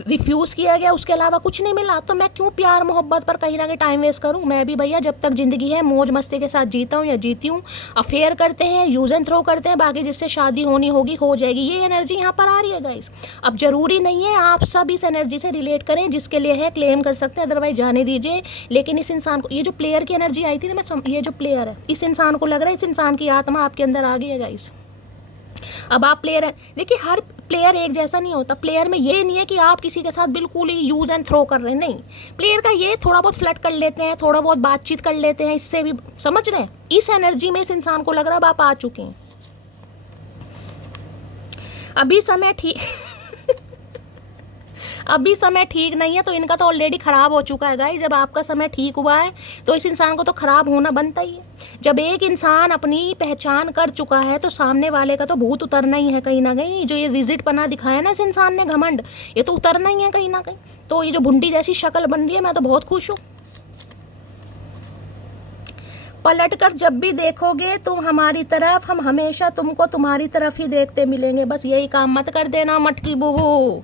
रिफ्यूज़ किया गया, उसके अलावा कुछ नहीं मिला, तो मैं क्यों प्यार मोहब्बत पर कहीं ना कहीं टाइम वेस्ट करूं। मैं भी भैया जब तक ज़िंदगी है मौज मस्ती के साथ जीता हूं या जीती हूं, अफेयर करते हैं, यूज़ एंड थ्रो करते हैं, बाकी जिससे शादी होनी होगी हो जाएगी, ये एनर्जी यहाँ पर आ रही है गाइस। अब ज़रूरी नहीं है आप सब इस एनर्जी से रिलेट करें, जिसके लिए है क्लेम कर सकते हैं, अदरवाइज जाने दीजिए। लेकिन इस इंसान को, ये जो प्लेयर की एनर्जी आई थी ना, ये जो प्लेयर है, इस इंसान को लग रहा है इस इंसान की आत्मा आपके अंदर आ गई है गाइस। अब आप प्लेयर हैं, देखिए हर प्लेयर एक जैसा नहीं होता, प्लेयर में ये नहीं है कि आप किसी के साथ बिल्कुल ही यूज एंड थ्रो कर रहे हैं, नहीं, प्लेयर का ये थोड़ा बहुत फ्लर्ट कर लेते हैं, थोड़ा बहुत बातचीत कर लेते हैं, इससे भी समझ रहे हैं, इस एनर्जी में इस इंसान को लग रहा है अब आप आ चुके हैं, अभी समय ठीक अभी समय ठीक नहीं है, तो इनका तो ऑलरेडी ख़राब हो चुका है गाइस। जब आपका समय ठीक हुआ है तो इस इंसान को तो ख़राब होना बनता ही है। जब एक इंसान अपनी पहचान कर चुका है तो सामने वाले का तो भूत उतरना ही है कहीं ना कहीं। जो ये रिजिड पना दिखाया ना इस इंसान ने, घमंड, ये तो उतरना ही है कहीं ना कहीं। तो ये जो भुंडी जैसी शक्ल बन रही है, मैं तो बहुत खुश हूँ। पलट कर जब भी देखोगे तुम हमारी तरफ, हम हमेशा तुमको तुम्हारी तरफ ही देखते मिलेंगे। बस यही काम मत कर देना मटकी बुबू।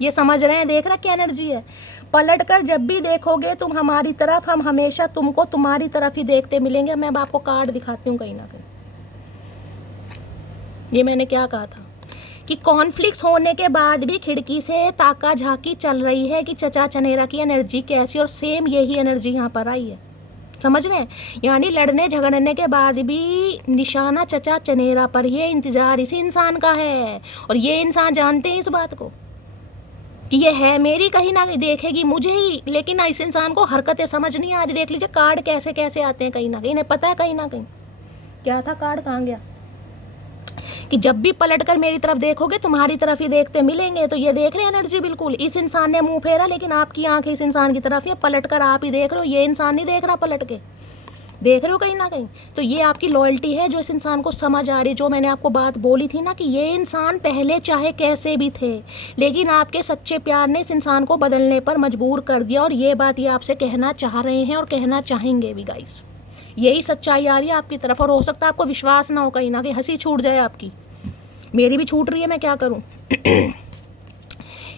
ये समझ रहे हैं, देख रहा क्या एनर्जी है। पलट कर जब भी देखोगे तुम हमारी तरफ, हम हमेशा तुमको तुम्हारी तरफ ही देखते मिलेंगे। मैं अब आपको कार्ड दिखाती हूँ कहीं ना कहीं। ये मैंने क्या कहा था कि कॉन्फ्लिक्ट्स होने के बाद भी खिड़की से ताका झाकी चल रही है कि चचा चनेरा की एनर्जी कैसी, और सेम यही एनर्जी यहाँ पर आई है। समझ रहे हैं, यानी लड़ने झगड़ने के बाद भी निशाना चचा चनेरा पर, ये इंतजार इसी इंसान का है। और ये इंसान जानते हैं इस बात को कि ये है मेरी, कहीं ना कहीं देखेगी मुझे ही, लेकिन इस इंसान को हरकतें समझ नहीं आ रही। देख लीजिए कार्ड कैसे कैसे आते हैं, कहीं ना कहीं इन्हें पता है। कहीं ना कहीं क्या था, कार्ड कहाँ गया, कि जब भी पलट कर मेरी तरफ देखोगे तुम्हारी तरफ ही देखते मिलेंगे। तो ये देख रहे हैं एनर्जी, बिल्कुल इस इंसान ने मुंह फेरा, लेकिन आपकी आंखें इस इंसान की तरफ ही, पलट कर आप ही देख रहे हो, ये इंसान नहीं देख रहा, पलट के देख रहे हो कहीं ना कहीं। तो ये आपकी लॉयल्टी है जो इस इंसान को समझ आ रही। जो मैंने आपको बात बोली थी ना कि ये इंसान पहले चाहे कैसे भी थे, लेकिन आपके सच्चे प्यार ने इस इंसान को बदलने पर मजबूर कर दिया। और ये बात ये आपसे कहना चाह रहे हैं और कहना चाहेंगे भी गाइस। यही सच्चाई आ रही है आपकी तरफ। और हो सकता है आपको विश्वास ना हो, कहीं ना कहीं हंसी छूट जाए आपकी, मेरी भी छूट रही है, मैं क्या करूँ।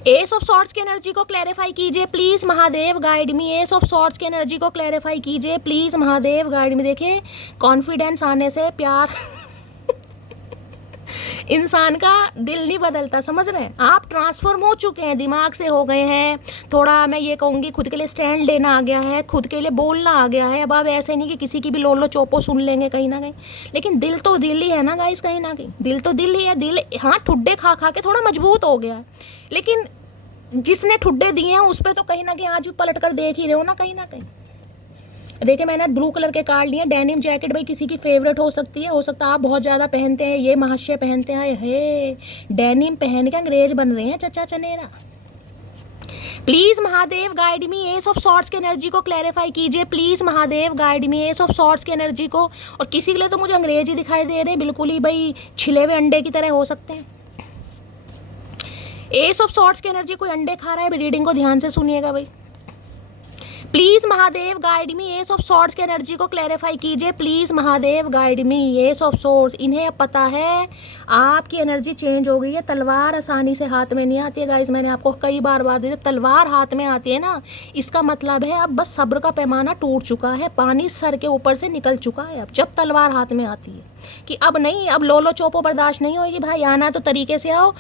एस ऑफ सॉर्ड्स की एनर्जी को क्लैरिफाई कीजिए please Mahadev, guide me. Ace of swords की एनर्जी को क्लैरिफाई कीजिए प्लीज महादेव, गाइड मी। देखिए कॉन्फिडेंस आने से प्यार इंसान का दिल नहीं बदलता, समझ रहे हैं। आप ट्रांसफॉर्म हो चुके हैं, दिमाग से हो गए हैं थोड़ा, मैं ये कहूँगी खुद के लिए स्टैंड लेना आ गया है, खुद के लिए बोलना आ गया है। अब आप ऐसे नहीं कि किसी की भी लोलो चोपो सुन लेंगे कहीं ना कहीं, लेकिन दिल तो दिल ही है ना गाइस, कहीं ना कहीं दिल तो दिल ही है। दिल हाँ ठुड्डे खा खा के थोड़ा मजबूत हो गया है, लेकिन जिसने ठुड्डे दिए हैं उस पर तो कहीं ना कहीं आज भी पलट कर देख ही रहे हो ना कहीं ना कहीं। देखिए मैंने ब्लू कलर के कार्ड लिए। डेनिम जैकेट भाई किसी की फेवरेट हो सकती है, हो सकता है आप बहुत ज़्यादा पहनते हैं, ये महाशय पहनते हैं। हे डेनिम पहन के अंग्रेज बन रहे हैं चचा चनेरा। Please Mahadev guide me, ace of swords की एनर्जी को क्लैरिफाई कीजिए please Mahadev, guide me ace of swords की एनर्जी को। और किसी के लिए तो मुझे अंग्रेज ही दिखाई दे रहे हैं, बिल्कुल ही भाई छिले हुए अंडे की तरह हो सकते हैं। एस ऑफ सॉर्ड्स की एनर्जी, कोई अंडे खा रहा है, रीडिंग को ध्यान से सुनिएगा भाई। Please Mahadev guide me, ace of swords की एनर्जी को क्लैरिफाई कीजिए please Mahadev, guide me ace of swords. इन्हें अब पता है आपकी एनर्जी चेंज हो गई है। तलवार आसानी से हाथ में नहीं आती है गाइस, मैंने आपको कई बार बात दी। जब तलवार हाथ में आती है ना, इसका मतलब है अब बस सब्र का पैमाना टूट चुका है, पानी सर के ऊपर से निकल चुका है। अब जब तलवार हाथ में आती है कि अब नहीं, अब लोलो चोपो बर्दाश्त नहीं होगी भाई, आना तो तरीके से आओ,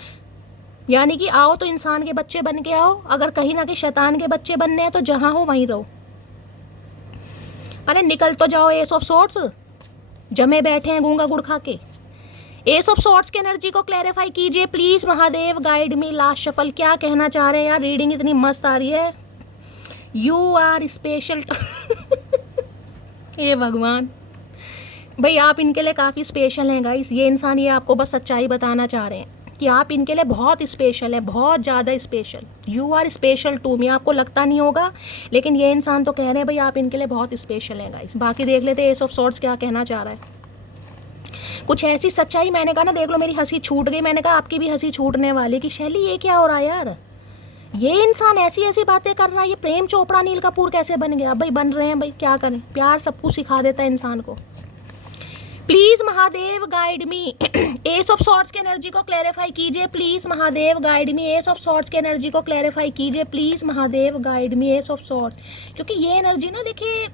यानी कि आओ तो इंसान के बच्चे बन के आओ। अगर कहीं ना कहीं शैतान के बच्चे बनने हैं तो जहां हो वहीं रहो। अरे निकल तो जाओ एस ऑफ सॉर्ड्स, जमे बैठे हैं गूंगा गुड़ खा के। एस ऑफ सॉर्ट्स की एनर्जी को क्लैरिफाई कीजिए please Mahadev, guide me last shuffle. क्या कहना चाह रहे हैं यार, रीडिंग इतनी मस्त आ रही है। You are special. हे भगवान, भाई आप इनके लिए काफ़ी स्पेशल हैं गाइस। ये इंसान ये आपको बस सच्चाई बताना चाह रहे हैं कि आप इनके लिए बहुत स्पेशल है, बहुत ज़्यादा special. You are special to me. आपको लगता नहीं होगा, लेकिन ये इंसान तो कह रहे हैं भाई आप इनके लिए बहुत स्पेशल हैं गाइस। बाकी देख लेते हैं एस ऑफ सॉर्ट्स क्या कहना चाह रहा है। कुछ ऐसी सच्चाई, मैंने कहा ना, देख लो मेरी हंसी छूट गई। मैंने कहा आपकी भी हंसी छूटने वाली कि शैली ये क्या हो रहा है यार, ये इंसान ऐसी ऐसी बातें कर रहा है। ये प्रेम चोपड़ा नील कपूर कैसे बन गया? भाई बन रहे हैं, भाई क्या करें, प्यार सब कुछ सिखा देता है इंसान को। Please Mahadev guide me. Ace of swords की एनर्जी को क्लैरिफाई कीजिए please Mahadev, guide me. Ace of swords की एनर्जी को क्लैरिफाई कीजिए please Mahadev, guide me. Ace of swords, क्योंकि ये एनर्जी ना, देखिए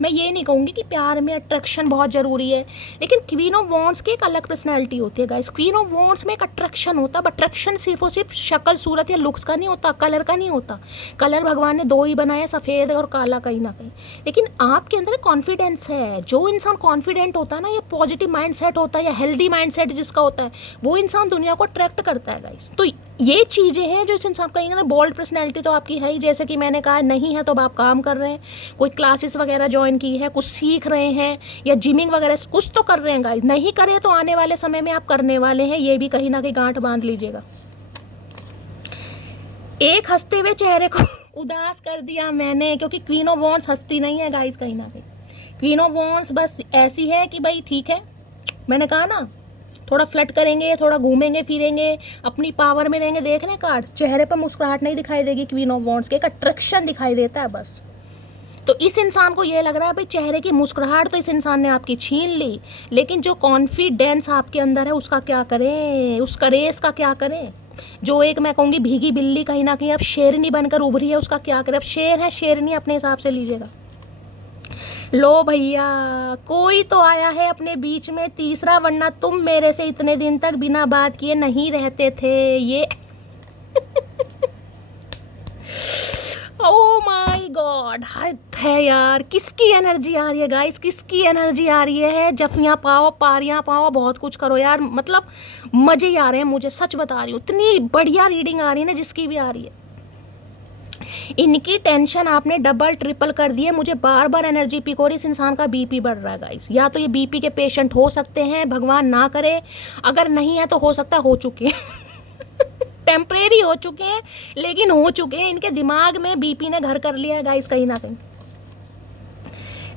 मैं ये नहीं कहूँगी कि प्यार में अट्रैक्शन बहुत ज़रूरी है, लेकिन क्वीन ऑफ वॉन्ड्स की एक अलग पर्सनैलिटी होती है गाइस। क्वीन ऑफ वॉन्ड्स में एक अट्रैक्शन होता है। अट्रैक्शन सिर्फ और सिर्फ शक्ल सूरत या लुक्स का नहीं होता, कलर का नहीं होता। कलर भगवान ने दो ही बनाया, सफ़ेद और काला कहीं ना कहीं। लेकिन आपके अंदर कॉन्फिडेंस है। जो इंसान कॉन्फिडेंट होता है ना, या पॉजिटिव माइंड सेट होता है, या हेल्दी माइंड सेट जिसका होता है, वो इंसान दुनिया को अट्रैक्ट करता है गाइस। तो ये चीज़ें हैं जो इस इंसान का, कहेंगे ना, बोल्ड पर्सनैलिटी तो आपकी है ही। जैसे कि मैंने कहा, नहीं है तो अब आप काम कर रहे हैं, कोई क्लासेस वगैरह ज्वाइन की है, कुछ सीख रहे हैं, या जिमिंग वगैरह कुछ तो कर रहे हैं गाइस। नहीं करे तो आने वाले समय में आप करने वाले हैं, ये भी कहीं ना कहीं गांठ बांध लीजिएगा। एक हंसते हुए चेहरे को उदास कर दिया मैंने, क्योंकि क्वीन ऑफ वॉन्ड्स हंसती नहीं है गाइस। कहीं ना कहीं क्वीन ऑफ वॉन्ड्स बस ऐसी है कि भाई ठीक है, मैंने कहा ना, थोड़ा फ्लर्ट करेंगे, थोड़ा घूमेंगे फिरेंगे, अपनी पावर में रहेंगे। देख रहे कार्ड, चेहरे पर मुस्कुराहट नहीं दिखाई देगी क्वीन ऑफ वॉन्ड्स के, एक अट्रैक्शन दिखाई देता है बस। तो इस इंसान को ये लग रहा है भाई चेहरे की मुस्कुराहट तो इस इंसान ने आपकी छीन ली, लेकिन जो कॉन्फिडेंस आपके अंदर है उसका क्या करें, उस करेस का क्या करें। जो एक मैं कहूँगी भीगी बिल्ली कहीं ना कहीं अब शेरनी बनकर उभरी है, उसका क्या करें। अब शेर है शेरनी अपने हिसाब से लीजिएगा। लो भैया, कोई तो आया है अपने बीच में तीसरा, वरना तुम मेरे से इतने दिन तक बिना बात किए नहीं रहते थे। ये ओ माय गॉड, हद है यार। किसकी एनर्जी आ रही है गाइस, किसकी एनर्जी आ रही है? जफियाँ पाओ, पारियाँ पाओ, बहुत कुछ करो यार। मतलब मजे ही आ रहे हैं मुझे, सच बता रही हूँ। इतनी बढ़िया रीडिंग आ रही है ना, जिसकी भी आ रही है। इनकी टेंशन आपने डबल ट्रिपल कर दी है। मुझे बार बार एनर्जी पिक हो रही है, इस इंसान का बीपी बढ़ रहा है गाइस। या तो ये बीपी के पेशेंट हो सकते हैं, भगवान ना करे। अगर नहीं है तो हो सकता है हो चुके हैं। टेम्परेरी हो चुके हैं, लेकिन हो चुके हैं। इनके दिमाग में बीपी ने घर कर लिया है गाइस कहीं ना कहीं।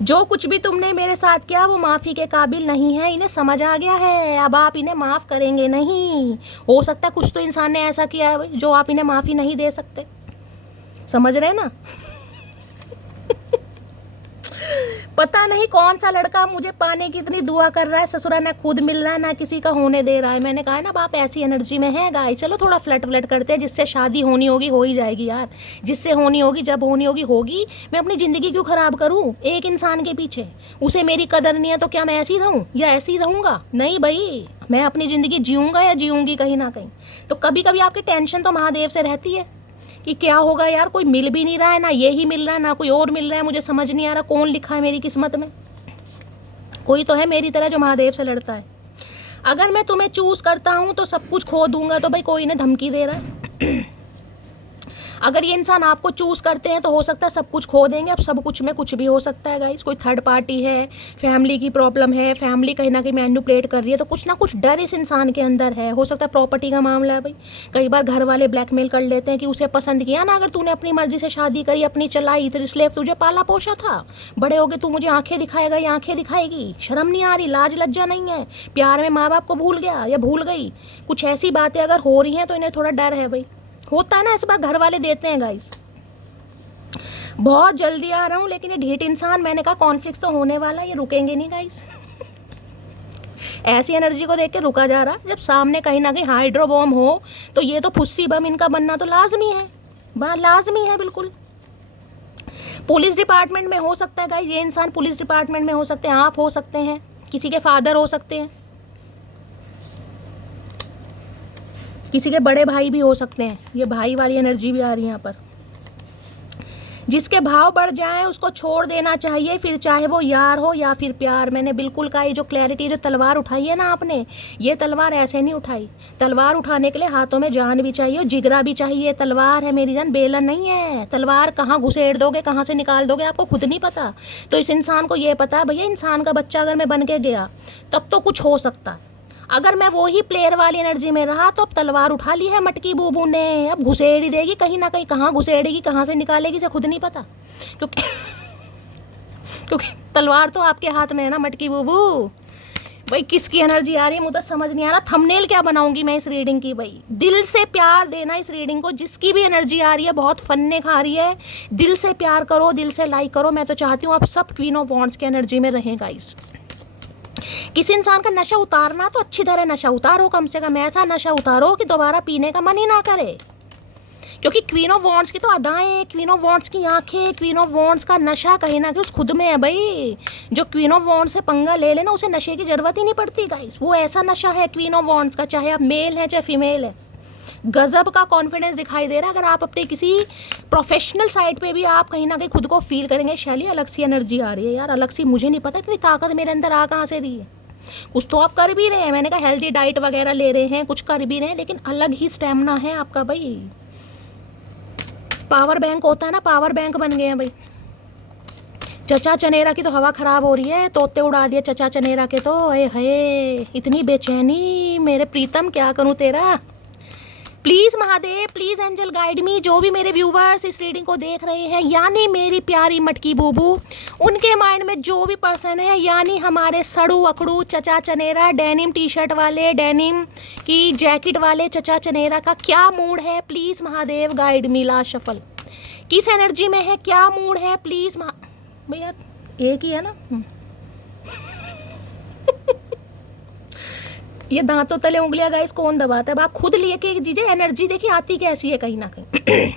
जो कुछ भी तुमने मेरे साथ किया वो माफ़ी के काबिल नहीं है। इन्हें समझ आ गया है, अब आप इन्हें माफ़ करेंगे नहीं। हो सकता है कुछ तो इंसान ने ऐसा किया है जो आप इन्हें माफ़ी नहीं दे सकते। समझ रहे हैं ना? पता नहीं कौन सा लड़का मुझे पाने की इतनी दुआ कर रहा है, ससुरा ना खुद मिल रहा है ना किसी का होने दे रहा है। मैंने कहा ना, अब आप ऐसी एनर्जी में हैं गाइस, चलो थोड़ा फ्लर्ट व्लट करते हैं। जिससे शादी होनी होगी हो ही जाएगी यार, जिससे होनी होगी जब होनी होगी होगी। मैं अपनी ज़िंदगी क्यों ख़राब करूँ एक इंसान के पीछे? उसे मेरी कदर नहीं है तो क्या मैं ऐसी रहूँ या ऐसी रहूँगा? नहीं भाई, मैं अपनी ज़िंदगी जीऊँगा या जीऊँगी कहीं ना कहीं। तो कभी कभी आपकी टेंशन तो महादेव से रहती है कि क्या होगा यार, कोई मिल भी नहीं रहा है, ना ये ही मिल रहा है ना कोई और मिल रहा है। मुझे समझ नहीं आ रहा कौन लिखा है मेरी किस्मत में। कोई तो है मेरी तरह जो महादेव से लड़ता है। अगर मैं तुम्हें चूज़ करता हूँ तो सब कुछ खो दूंगा, तो भाई कोई इन्हें धमकी दे रहा है। अगर ये इंसान आपको चूज़ करते हैं तो हो सकता है सब कुछ खो देंगे। अब सब कुछ में कुछ भी हो सकता है गाइस। कोई थर्ड पार्टी है, फैमिली की प्रॉब्लम है, फैमिली कहीं ना कहीं मैनिपुलेट कर रही है, तो कुछ ना कुछ डर इस इंसान के अंदर है। हो सकता है प्रॉपर्टी का मामला है भाई। कई बार घर वाले ब्लैकमेल कर लेते हैं कि उसे पसंद किया ना, अगर तूने अपनी मर्जी से शादी करी, अपनी चलाई, तो इसलिए तुझे पाला पोसा था, बड़े हो गए तू मुझे आंखें दिखाएगा या आंखें दिखाएगी। शर्म नहीं आ रही, लाज लज्जा नहीं है? प्यार में माँ बाप को भूल गया या भूल गई? कुछ ऐसी बातें अगर हो रही हैं तो इन्हें थोड़ा डर है भाई। होता है ना, इस बार घर वाले देते हैं गाइस। बहुत जल्दी आ रहा हूँ, लेकिन ये ढीठ इंसान, मैंने कहा कॉन्फ्लिक्ट तो होने वाला, ये रुकेंगे नहीं गाइस। ऐसी एनर्जी को देख के रुका जा रहा। जब सामने कहीं ना कहीं हाइड्रो बम हो तो ये तो फुस्सी बम इनका बनना तो लाजमी है, लाजमी है बिल्कुल। पुलिस डिपार्टमेंट में हो सकता है गाइस, ये इंसान पुलिस डिपार्टमेंट में हो सकते हैं, आप हो सकते हैं, किसी के फादर हो सकते हैं, किसी के बड़े भाई भी हो सकते हैं। ये भाई वाली एनर्जी भी आ रही है यहाँ पर। जिसके भाव बढ़ जाए उसको छोड़ देना चाहिए, फिर चाहे वो यार हो या फिर प्यार। मैंने बिल्कुल कहा, ये जो क्लैरिटी, जो तलवार उठाई है ना आपने, ये तलवार ऐसे नहीं उठाई। तलवार उठाने के लिए हाथों में जान भी चाहिए, जिगरा भी चाहिए। तलवार है मेरी जान, बेलन नहीं है। तलवार कहाँ घुसेड़ दोगे, कहाँ से निकाल दोगे, आपको खुद नहीं पता। तो इस इंसान को ये पता है, भैया इंसान का बच्चा अगर मैं बन के गया तब तो कुछ हो सकता है। अगर मैं वही प्लेयर वाली एनर्जी में रहा तो अब तलवार उठा ली है मटकी बूबू ने, अब घुसेड़ ही देगी कहीं ना कहीं। कहाँ घुसेड़ेगी, कहाँ से निकालेगी, इसे खुद नहीं पता, क्योंकि क्योंकि तलवार तो आपके हाथ में है ना मटकी बूबू। भाई किसकी एनर्जी आ रही है मुझे तो समझ नहीं आ रहा। थंबनेल क्या बनाऊंगी मैं इस रीडिंग की? भाई दिल से प्यार देना इस रीडिंग को। जिसकी भी एनर्जी आ रही है, बहुत फन्ने खा रही है, दिल से प्यार करो, दिल से लाइक करो। मैं तो चाहती हूँ आप सब क्वीन ऑफ वॉन्ड्स की एनर्जी में रहें गाइस। किसी इंसान का नशा उतारना तो अच्छी तरह नशा उतारो, कम से कम ऐसा नशा उतारो कि दोबारा पीने का मन ही ना करे। क्योंकि क्वीन ऑफ वॉन्ड्स की तो अदाएं, क्वीन ऑफ वॉन्ड्स की आंखें, क्वीन ऑफ वॉन्ड्स का नशा कहीं ना कहीं उस खुद में है। भाई जो क्वीन ऑफ वॉन्ड्स से पंगा ले लेना, उसे नशे की जरूरत ही नहीं पड़ती गाइस। वो ऐसा नशा है क्वीन ऑफ वॉन्ड्स का, चाहे आप मेल है चाहे फीमेल है। गजब का कॉन्फिडेंस दिखाई दे रहा है। अगर आप अपने किसी प्रोफेशनल साइड पे भी आप कहीं ना कहीं खुद को फील करेंगे, शैली अलग सी एनर्जी आ रही है यार, अलग सी। मुझे नहीं पता इतनी ताकत मेरे अंदर आ कहाँ से रही है। कुछ तो आप कर भी रहे हैं, मैंने कहा हेल्दी डाइट वगैरह ले रहे हैं, कुछ कर भी रहे हैं, लेकिन अलग ही स्टेमिना है आपका। भाई पावर बैंक होता है ना, पावर बैंक बन गए हैं भाई। चचा चनेरा की तो हवा खराब हो रही है, तोते उड़ा दिए चचा चनेरा के तो। हे इतनी बेचैनी मेरे प्रीतम, क्या करूं तेरा। Please Mahadev, please angel guide me. जो भी मेरे व्यूवर्स इस रीडिंग को देख रहे हैं, यानी मेरी प्यारी मटकी बूबू, उनके माइंड में जो भी पर्सन है, यानी हमारे सड़ू अकड़ू चचा चनेरा, डेनिम टी शर्ट वाले, डेनिम की जैकेट वाले चचा चनेरा का क्या मूड है, please Mahadev guide me. Last shuffle किस एनर्जी में है, क्या मूड है, प्लीज़ भैया एक ही है ना। ये दांतों तले उंगलियां गाइस कौन दबाता है? आप खुद लेके दीजिए। एनर्जी देखिए आती कैसी है कहीं ना कहीं।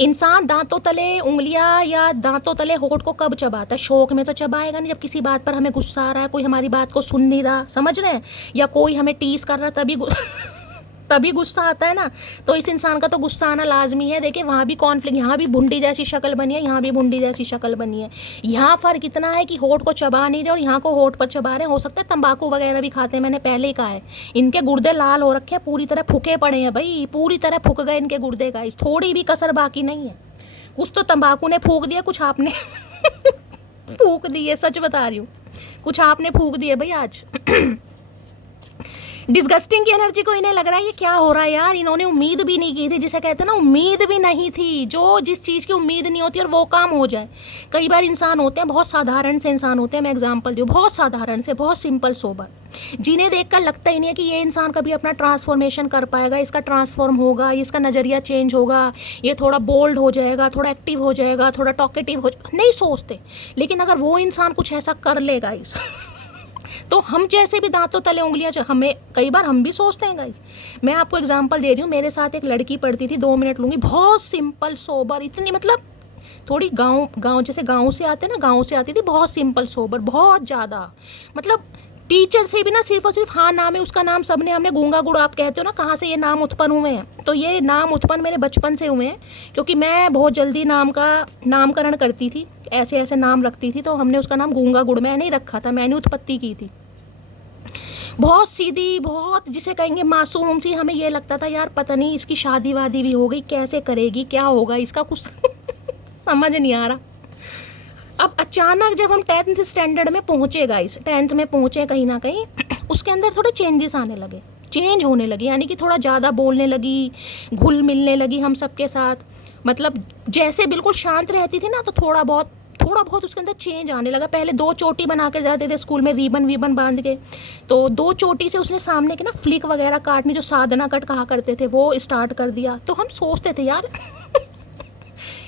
इंसान दांतों तले उंगलियां या दांतों तले होठ को कब चबाता है? शौक में तो चबाएगा नहीं। जब किसी बात पर हमें गुस्सा आ रहा है, कोई हमारी बात को सुन नहीं रहा, समझ रहे हैं, या कोई हमें टीस कर रहा, तभी गुस्सा आता है ना। तो इस इंसान का तो गुस्सा आना लाजमी है। देखिए वहाँ भी कॉन्फ्लिक्ट, यहाँ भी भुंडी जैसी शक्ल बनी है, यहाँ भी भुंडी जैसी शक्ल बनी है। यहाँ फ़र्क इतना है कि होठ को चबा नहीं रहे और यहाँ को होठ पर चबा रहे हैं। हो सकता है तंबाकू वगैरह भी खाते हैं, मैंने पहले ही कहा है। इनके गुर्दे लाल हो रखे हैं, पूरी तरह फूके पड़े हैं भाई, पूरी तरह फूक गए इनके गुर्दे का। थोड़ी भी कसर बाकी नहीं है। कुछ तो तंबाकू ने फूक दिया, कुछ आपने फूक दिए, सच बता रही हूँ, कुछ आपने फूक दिए भाई आज। डिस्गस्टिंग की एनर्जी को इन्हें लग रहा है ये क्या हो रहा है यार। इन्होंने उम्मीद भी नहीं की थी, जिसे कहते हैं ना उम्मीद भी नहीं थी। जो जिस चीज़ की उम्मीद नहीं होती और वो काम हो जाए। कई बार इंसान होते हैं, बहुत साधारण से इंसान होते हैं, मैं एग्जांपल दूँ, बहुत साधारण से, बहुत सिंपल सोबर, जिन्हें देखकर लगता ही नहीं है कि ये इंसान कभी अपना ट्रांसफॉर्मेशन कर पाएगा, इसका ट्रांसफॉर्म होगा, इसका नज़रिया चेंज होगा, ये थोड़ा बोल्ड हो जाएगा, थोड़ा एक्टिव हो जाएगा, थोड़ा टॉकेटिव हो जाएगा, नहीं सोचते। लेकिन अगर वो इंसान कुछ ऐसा कर लेगा इस तो हम जैसे भी दांतों तले उंगलियां, हमें कई बार हम भी सोचते हैं गाइस। मैं आपको एग्जांपल दे रही हूँ, मेरे साथ एक लड़की पढ़ती थी, 2 मिनट लूँगी, बहुत सिंपल सोबर, इतनी मतलब थोड़ी गांव जैसे गांव से आते ना, गांव से आती थी, बहुत सिंपल सोबर, बहुत ज़्यादा मतलब टीचर से भी ना सिर्फ और सिर्फ हाँ नाम है उसका, नाम सबने, हमने गूंगा गुड़ आप कहते हो ना, कहाँ से ये नाम उत्पन्न हुए हैं? तो ये नाम उत्पन्न मेरे बचपन से हुए हैं, क्योंकि मैं बहुत जल्दी नाम का नामकरण करती थी, ऐसे ऐसे नाम रखती थी। तो हमने उसका नाम गूंगा गुड़ मैंने ही रखा था, मैंने उत्पत्ति की थी। बहुत सीधी, बहुत जिसे कहेंगे मासूम सी। हमें ये लगता था यार पता नहीं इसकी शादी वादी भी हो गई, कैसे करेगी, क्या होगा इसका, कुछ समझ नहीं आ रहा। अब अचानक जब हम 10th स्टैंडर्ड में पहुँचे गाइस, 10th में पहुँचे कहीं ना कहीं, उसके अंदर थोड़े चेंजेस आने लगे, चेंज होने लगी, यानी कि थोड़ा ज़्यादा बोलने लगी, घुल मिलने लगी हम सबके साथ। मतलब जैसे बिल्कुल शांत रहती थी ना, तो थोड़ा बहुत उसके अंदर चेंज आने लगा। पहले 2 चोटी बना कर जाते थे स्कूल में, रीबन बांध के, तो 2 चोटी से उसने सामने के ना फ्लिक वगैरह काटनी, जो साधना कट कहा करते थे, वो स्टार्ट कर दिया। तो हम सोचते थे यार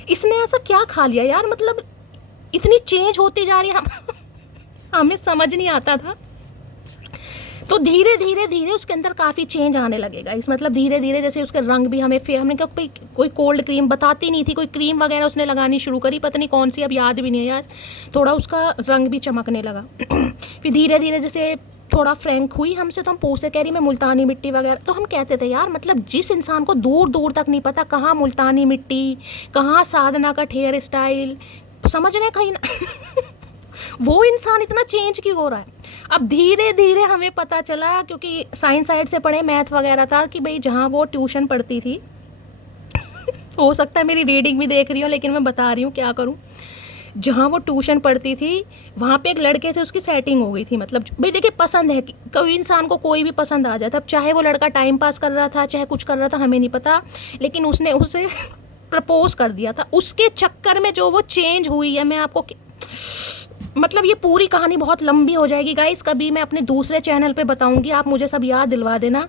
इसने ऐसा क्या खा लिया यार, मतलब इतनी चेंज होती जा रही है, हमें समझ नहीं आता था। तो धीरे धीरे उसके अंदर काफ़ी चेंज आने लगेगा इस, मतलब धीरे धीरे जैसे उसके रंग भी हमें हमने कहा कोई कोल्ड क्रीम बताती नहीं थी, कोई क्रीम वगैरह उसने लगानी शुरू करी, पता नहीं कौन सी, अब याद भी नहीं है यार। थोड़ा उसका रंग भी चमकने लगा। फिर धीरे धीरे जैसे थोड़ा फ्रैंक हुई हमसे, तो हम पूछते कह रही मैं मुल्तानी मिट्टी वगैरह, तो हम कहते थे यार मतलब जिस इंसान को दूर दूर तक नहीं पता कहाँ मुल्तानी मिट्टी, कहाँ साधना का हेयर स्टाइल, समझ रहे हैं कहीं ना वो इंसान इतना चेंज क्यों हो रहा है। अब धीरे धीरे हमें पता चला, क्योंकि साइंस साइड से पढ़े, मैथ वगैरह था, कि भाई जहाँ वो ट्यूशन पढ़ती थी हो सकता है मेरी रीडिंग भी देख रही हो, लेकिन मैं बता रही हूँ क्या करूँ। जहाँ वो ट्यूशन पढ़ती थी वहाँ पे एक लड़के से उसकी सेटिंग हो गई थी। मतलब भाई देखिए, पसंद है, कोई इंसान को कोई भी पसंद आ जाता है। अब चाहे वो लड़का टाइम पास कर रहा था, चाहे कुछ कर रहा था, हमें नहीं पता, लेकिन उसने उसे प्रपोज कर दिया था। उसके चक्कर में जो वो चेंज हुई है, मैं आपको मतलब ये पूरी कहानी बहुत लंबी हो जाएगी गाइस, कभी मैं अपने दूसरे चैनल पे बताऊंगी, आप मुझे सब याद दिलवा देना।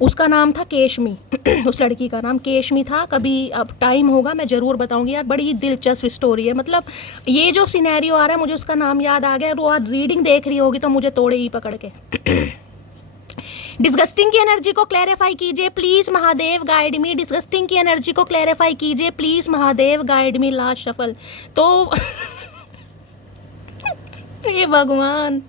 उसका नाम था केशमी उस लड़की का नाम केशमी था। कभी अब टाइम होगा मैं ज़रूर बताऊंगी यार, बड़ी दिलचस्प स्टोरी है। मतलब ये जो सिनेरियो आ रहा है, मुझे उसका नाम याद आ गया, वो आज रीडिंग देख रही होगी तो मुझे तोड़े ही पकड़ के डिस्गस्टिंग की एनर्जी को क्लैरिफाई कीजिए please Mahadev guide me. Disgusting की एनर्जी को क्लैरिफाई कीजिए please Mahadev guide me. Last shuffle तो ये भगवान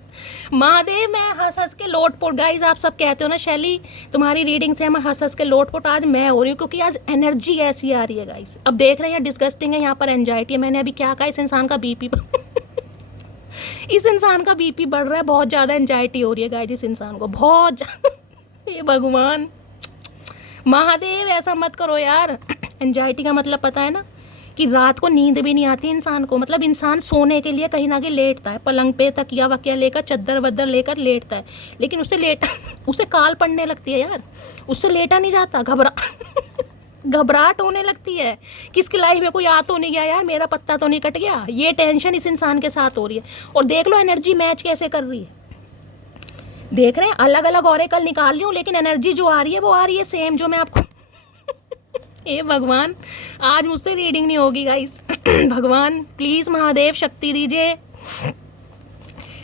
महादेव, मैं हंस हंस के लोटपोट। गाइज आप सब कहते हो ना शैली तुम्हारी रीडिंग से मैं हंस हंस के लोटपोट, आज मैं हो रही हूँ क्योंकि आज एनर्जी ऐसी आ रही है गाइज। अब देख रहे हैं डिस्गस्टिंग है, यहाँ पर एंजाइटी है। मैंने अभी क्या कहा, इस इंसान का बीपी इस इंसान का बीपी बढ़ रहा है, बहुत ज़्यादा एंजाइटी हो रही है गाइज इस इंसान को, बहुत ये भगवान महादेव ऐसा मत करो यार। एंजाइटी का मतलब पता है ना, कि रात को नींद भी नहीं आती इंसान को। मतलब इंसान सोने के लिए कहीं ना कहीं लेटता है, पलंग पे तकिया वकिया लेकर, चद्दर वद्दर लेकर लेटता है, लेकिन उसे काल पड़ने लगती है यार, उससे लेटा नहीं जाता, घबराहट होने लगती है, किसकी लाइफ में कोई आ तो नहीं गया यार, मेरा पत्ता तो नहीं कट गया, ये टेंशन इस इंसान के साथ हो रही है। और देख लो एनर्जी मैच कैसे कर रही है, देख रहे हैं, अलग अलग ऑरेकल निकाल रही हूँ, लेकिन एनर्जी जो आ रही है वो आ रही है सेम, जो मैं आपको हे भगवान, आज मुझसे रीडिंग नहीं होगी गाइस भगवान प्लीज महादेव शक्ति दीजिए।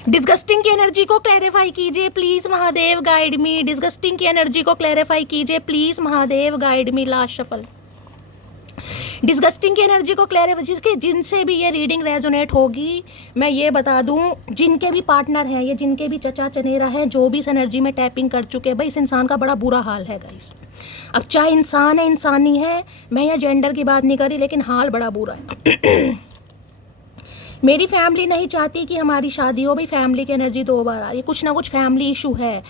डिस्गस्टिंग की एनर्जी को क्लैरिफाई कीजिए please Mahadev guide me. Disgusting की एनर्जी को क्लैरिफाई कीजिए please Mahadev guide me. Last shuffle. Disgusting की एनर्जी को क्लैरिफाई, जिनसे भी ये रीडिंग रेजोनेट होगी, मैं ये बता दूं, जिनके भी पार्टनर हैं, ये जिनके भी चचा चनेरा हैं, जो भी इस एनर्जी में टैपिंग कर चुके हैं, भाई इस इंसान का बड़ा बुरा हाल है गाइस। अब चाहे इंसान है, इंसानी है, मैं यहाँ जेंडर की बात नहीं कर रही, लेकिन हाल बड़ा बुरा है मेरी फैमिली नहीं चाहती कि हमारी शादी हो, भाई फैमिली की एनर्जी 2 बार आ रही है, कुछ ना कुछ फैमिली इशू है।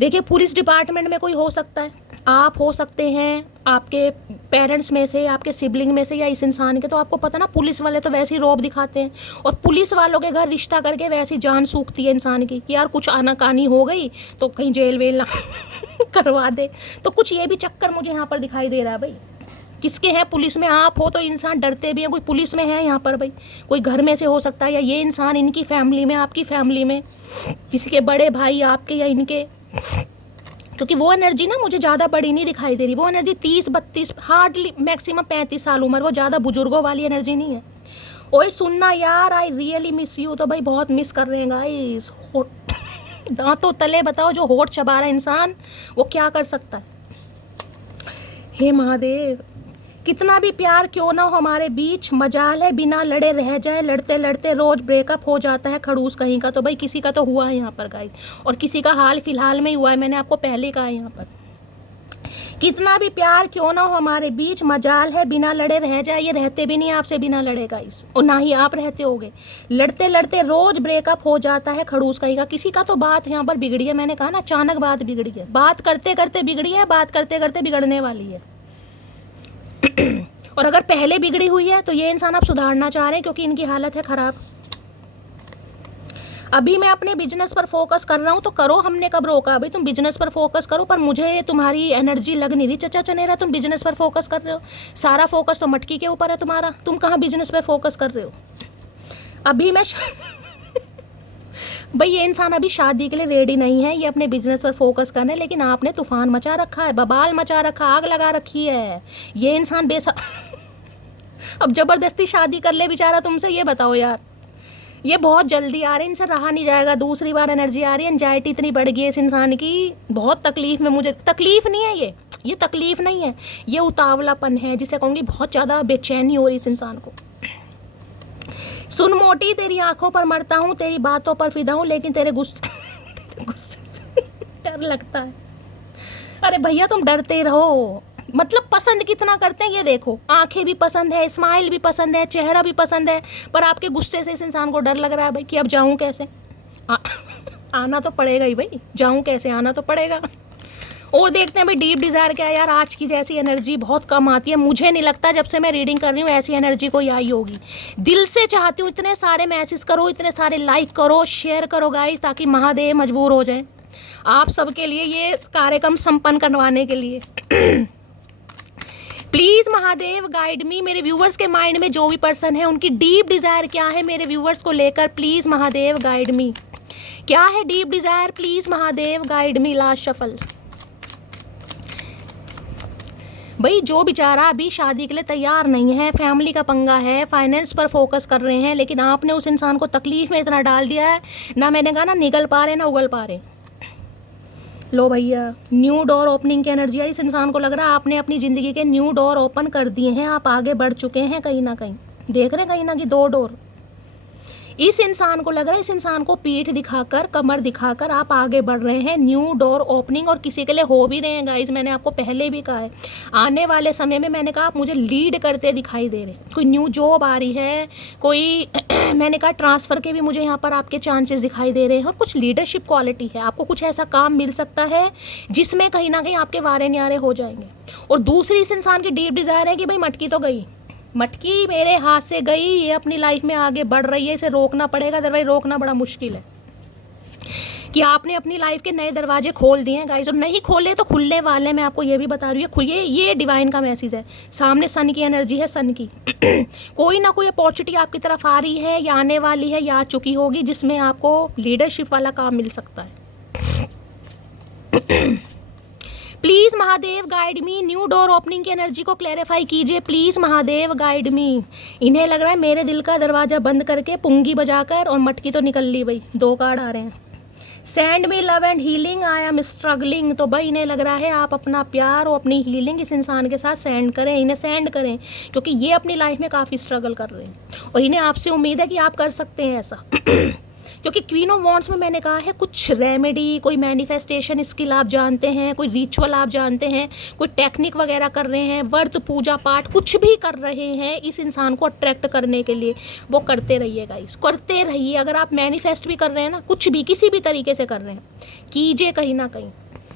देखिए पुलिस डिपार्टमेंट में कोई हो सकता है, आप हो सकते हैं, आपके पेरेंट्स में से, आपके सिबलिंग में से, या इस इंसान के, तो आपको पता ना पुलिस वाले तो वैसे ही रौब दिखाते हैं, और पुलिस वालों के घर रिश्ता करके वैसी जान सूखती है इंसान की कि यार कुछ आनाकानी हो गई तो कहीं जेल वेल ना करवा दे। तो कुछ ये भी चक्कर मुझे यहाँ पर दिखाई दे रहा है। भाई किसके हैं पुलिस में, आप हो तो इंसान डरते भी हैं, कोई पुलिस में है यहाँ पर, भाई कोई घर में से हो सकता है, या ये इंसान इनकी फैमिली में, आपकी फैमिली में, किसी के बड़े भाई आपके या इनके, क्योंकि वो एनर्जी ना मुझे ज़्यादा बड़ी नहीं दिखाई दे रही। वो एनर्जी 30-32, हार्डली मैक्सिमम 35 साल उम्र, वो ज़्यादा बुजुर्गों वाली एनर्जी नहीं है। ओए सुनना यार, आई रियली मिस यू, तो भाई बहुत मिस कर रहे हैं गाइस। दांतों तले बताओ, जो होठ चबा रहा है इंसान वो क्या कर सकता है। हे महादेव, कितना भी प्यार क्यों ना हो हमारे बीच, मजाल है बिना लड़े रह जाए, लड़ते लड़ते रोज ब्रेकअप हो जाता है खड़ूस कहीं का। तो भाई किसी का तो हुआ है यहाँ पर गाइस, और किसी का हाल फिलहाल में ही हुआ है, मैंने आपको पहले कहा है यहाँ पर। कितना भी प्यार क्यों ना हो हमारे बीच, मजाल है बिना लड़े रह जाए, ये रहते भी नहीं आपसे बिना लड़े गाइस, और ना ही आप रहते होगे। लड़ते लड़ते रोज ब्रेकअप हो जाता है खड़ूस कहीं का। किसी का तो बात यहाँ पर बिगड़ी है, मैंने कहा ना अचानक बात बिगड़ी है, बात करते करते बिगड़ी है, बात करते करते बिगड़ने वाली है और अगर पहले बिगड़ी हुई है तो ये इंसान आप सुधारना चाह रहे हैं, क्योंकि इनकी हालत है खराब। अभी मैं अपने बिजनेस पर फोकस कर रहा हूँ, तो करो, हमने कब रोका, अभी तुम बिजनेस पर फोकस करो, पर मुझे तुम्हारी एनर्जी लग नहीं रही चचा चनेरा, तुम बिजनेस पर फोकस कर रहे हो। सारा फोकस तो मटकी के ऊपर है तुम्हारा, तुम कहाँ बिजनेस पर फोकस कर रहे हो। अभी मैं भाई ये इंसान अभी शादी के लिए रेडी नहीं है, ये अपने बिजनेस पर फोकस करना है, लेकिन आपने तूफान मचा रखा है, बबाल मचा रखा, आग लगा रखी है ये इंसान अब जबरदस्ती शादी कर ले बेचारा तुमसे, ये बताओ यार। ये बहुत जल्दी आ रहे हैं, इनसे रहा नहीं जाएगा, दूसरी बार एनर्जी आ रही है, एंजाइटी इतनी बढ़ गई है इस इंसान की, बहुत तकलीफ में, मुझे तकलीफ नहीं है ये तकलीफ नहीं है, ये उतावलापन है, जिसे कहूँगी बहुत ज़्यादा बेचैनी हो रही इस इंसान को। सुन मोटी, तेरी आंखों पर मरता हूँ, तेरी बातों पर फिदा हूँ, लेकिन तेरे गुस्से गुस्से से डर लगता है। अरे भैया तुम डरते रहो, मतलब पसंद कितना करते हैं ये देखो, आंखें भी पसंद है, स्माइल भी पसंद है, चेहरा भी पसंद है, पर आपके गुस्से से इस इंसान को डर लग रहा है भाई कि अब जाऊं कैसे। आना तो पड़ेगा ही भाई, जाऊं कैसे, आना तो पड़ेगा। और देखते हैं भाई डीप डिज़ायर क्या है यार। आज की जैसी एनर्जी बहुत कम आती है, मुझे नहीं लगता जब से मैं रीडिंग कर रही हूँ ऐसी एनर्जी कोई आई होगी। दिल से चाहती हूँ इतने सारे मैसेज करो, इतने सारे लाइक करो, शेयर करो गाइस, ताकि महादेव मजबूर हो जाए आप सबके लिए ये कार्यक्रम संपन्न करवाने के लिए। प्लीज़ महादेव गाइड मी। मेरे व्यूवर्स के माइंड में जो भी पर्सन है उनकी डीप डिज़ायर क्या है मेरे व्यूवर्स को लेकर, प्लीज़ महादेव गाइड मी। क्या है deep desire, please Mahadev guide me. Last shuffle. भाई जो बेचारा अभी शादी के लिए तैयार नहीं है, फैमिली का पंगा है, फाइनेंस पर फोकस कर रहे हैं, लेकिन आपने उस इंसान को तकलीफ में इतना डाल दिया है ना, मैंने कहा ना निगल पा रहे ना उगल पा रहे। लो भैया न्यू डोर ओपनिंग की एनर्जी है। इस इंसान को लग रहा है आपने अपनी ज़िंदगी के न्यू डोर ओपन कर दिए हैं, आप आगे बढ़ चुके हैं कहीं ना कहीं, देख रहे हैं कहीं ना कि 2 डोर। इस इंसान को लग रहा है, इस इंसान को पीठ दिखाकर, कमर दिखाकर आप आगे बढ़ रहे हैं, न्यू डोर ओपनिंग, और किसी के लिए हो भी रहे हैं गाइस। मैंने आपको पहले भी कहा है, आने वाले समय में मैंने कहा आप मुझे लीड करते दिखाई दे रहे हैं, कोई न्यू जॉब आ रही है, कोई मैंने कहा ट्रांसफ़र के भी मुझे यहाँ पर आपके चांसेस दिखाई दे रहे हैं, और कुछ लीडरशिप क्वालिटी है, आपको कुछ ऐसा काम मिल सकता है जिसमें कहीं ना कहीं आपके वारे न्यारे हो जाएंगे। और दूसरी इस इंसान की डीप डिज़ायर है कि भाई मटकी तो गई, मटकी मेरे हाथ से गई, ये अपनी लाइफ में आगे बढ़ रही है, इसे रोकना पड़ेगा, अदरवाइज रोकना बड़ा मुश्किल है। कि आपने अपनी लाइफ के नए दरवाजे खोल दिए हैं गाइस, और नहीं खोले तो खुलने वाले हैं, मैं आपको ये भी बता रही हूँ। ये डिवाइन का मैसेज है, सामने सन की एनर्जी है, सन की कोई ना कोई अपॉर्चुनिटी आपकी तरफ आ रही है या आने वाली है या आ चुकी होगी, जिसमें आपको लीडरशिप वाला काम मिल सकता है। Please Mahadev guide me. New door opening की एनर्जी को क्लैरिफाई कीजिए प्लीज़ महादेव गाइड मी। इन्हें लग रहा है मेरे दिल का दरवाज़ा बंद करके पुंगी बजाकर, और मटकी तो निकल ली भाई, 2 कार्ड आ रहे हैं। Send me love and healing, I am struggling. तो भाई इन्हें लग रहा है आप अपना प्यार और अपनी हीलिंग इस इंसान के साथ सेंड करें, इन्हें सेंड करें, क्योंकि ये अपनी लाइफ में काफ़ी स्ट्रगल कर रहे हैं और इन्हें आपसे उम्मीद है कि आप कर सकते हैं ऐसा। क्योंकि क्वीन ऑफ वॉन्ड्स में मैंने कहा है कुछ रेमेडी, कोई मैनिफेस्टेशन स्किल आप जानते हैं, कोई रिचुअल आप जानते हैं, कोई टेक्निक वगैरह कर रहे हैं, व्रत पूजा पाठ कुछ भी कर रहे हैं इस इंसान को अट्रैक्ट करने के लिए, वो करते रहिए गाइस, करते रहिए। अगर आप मैनिफेस्ट भी कर रहे हैं ना, कुछ भी किसी भी तरीके से कर रहे हैं, कीजिए कहीं ना कहीं,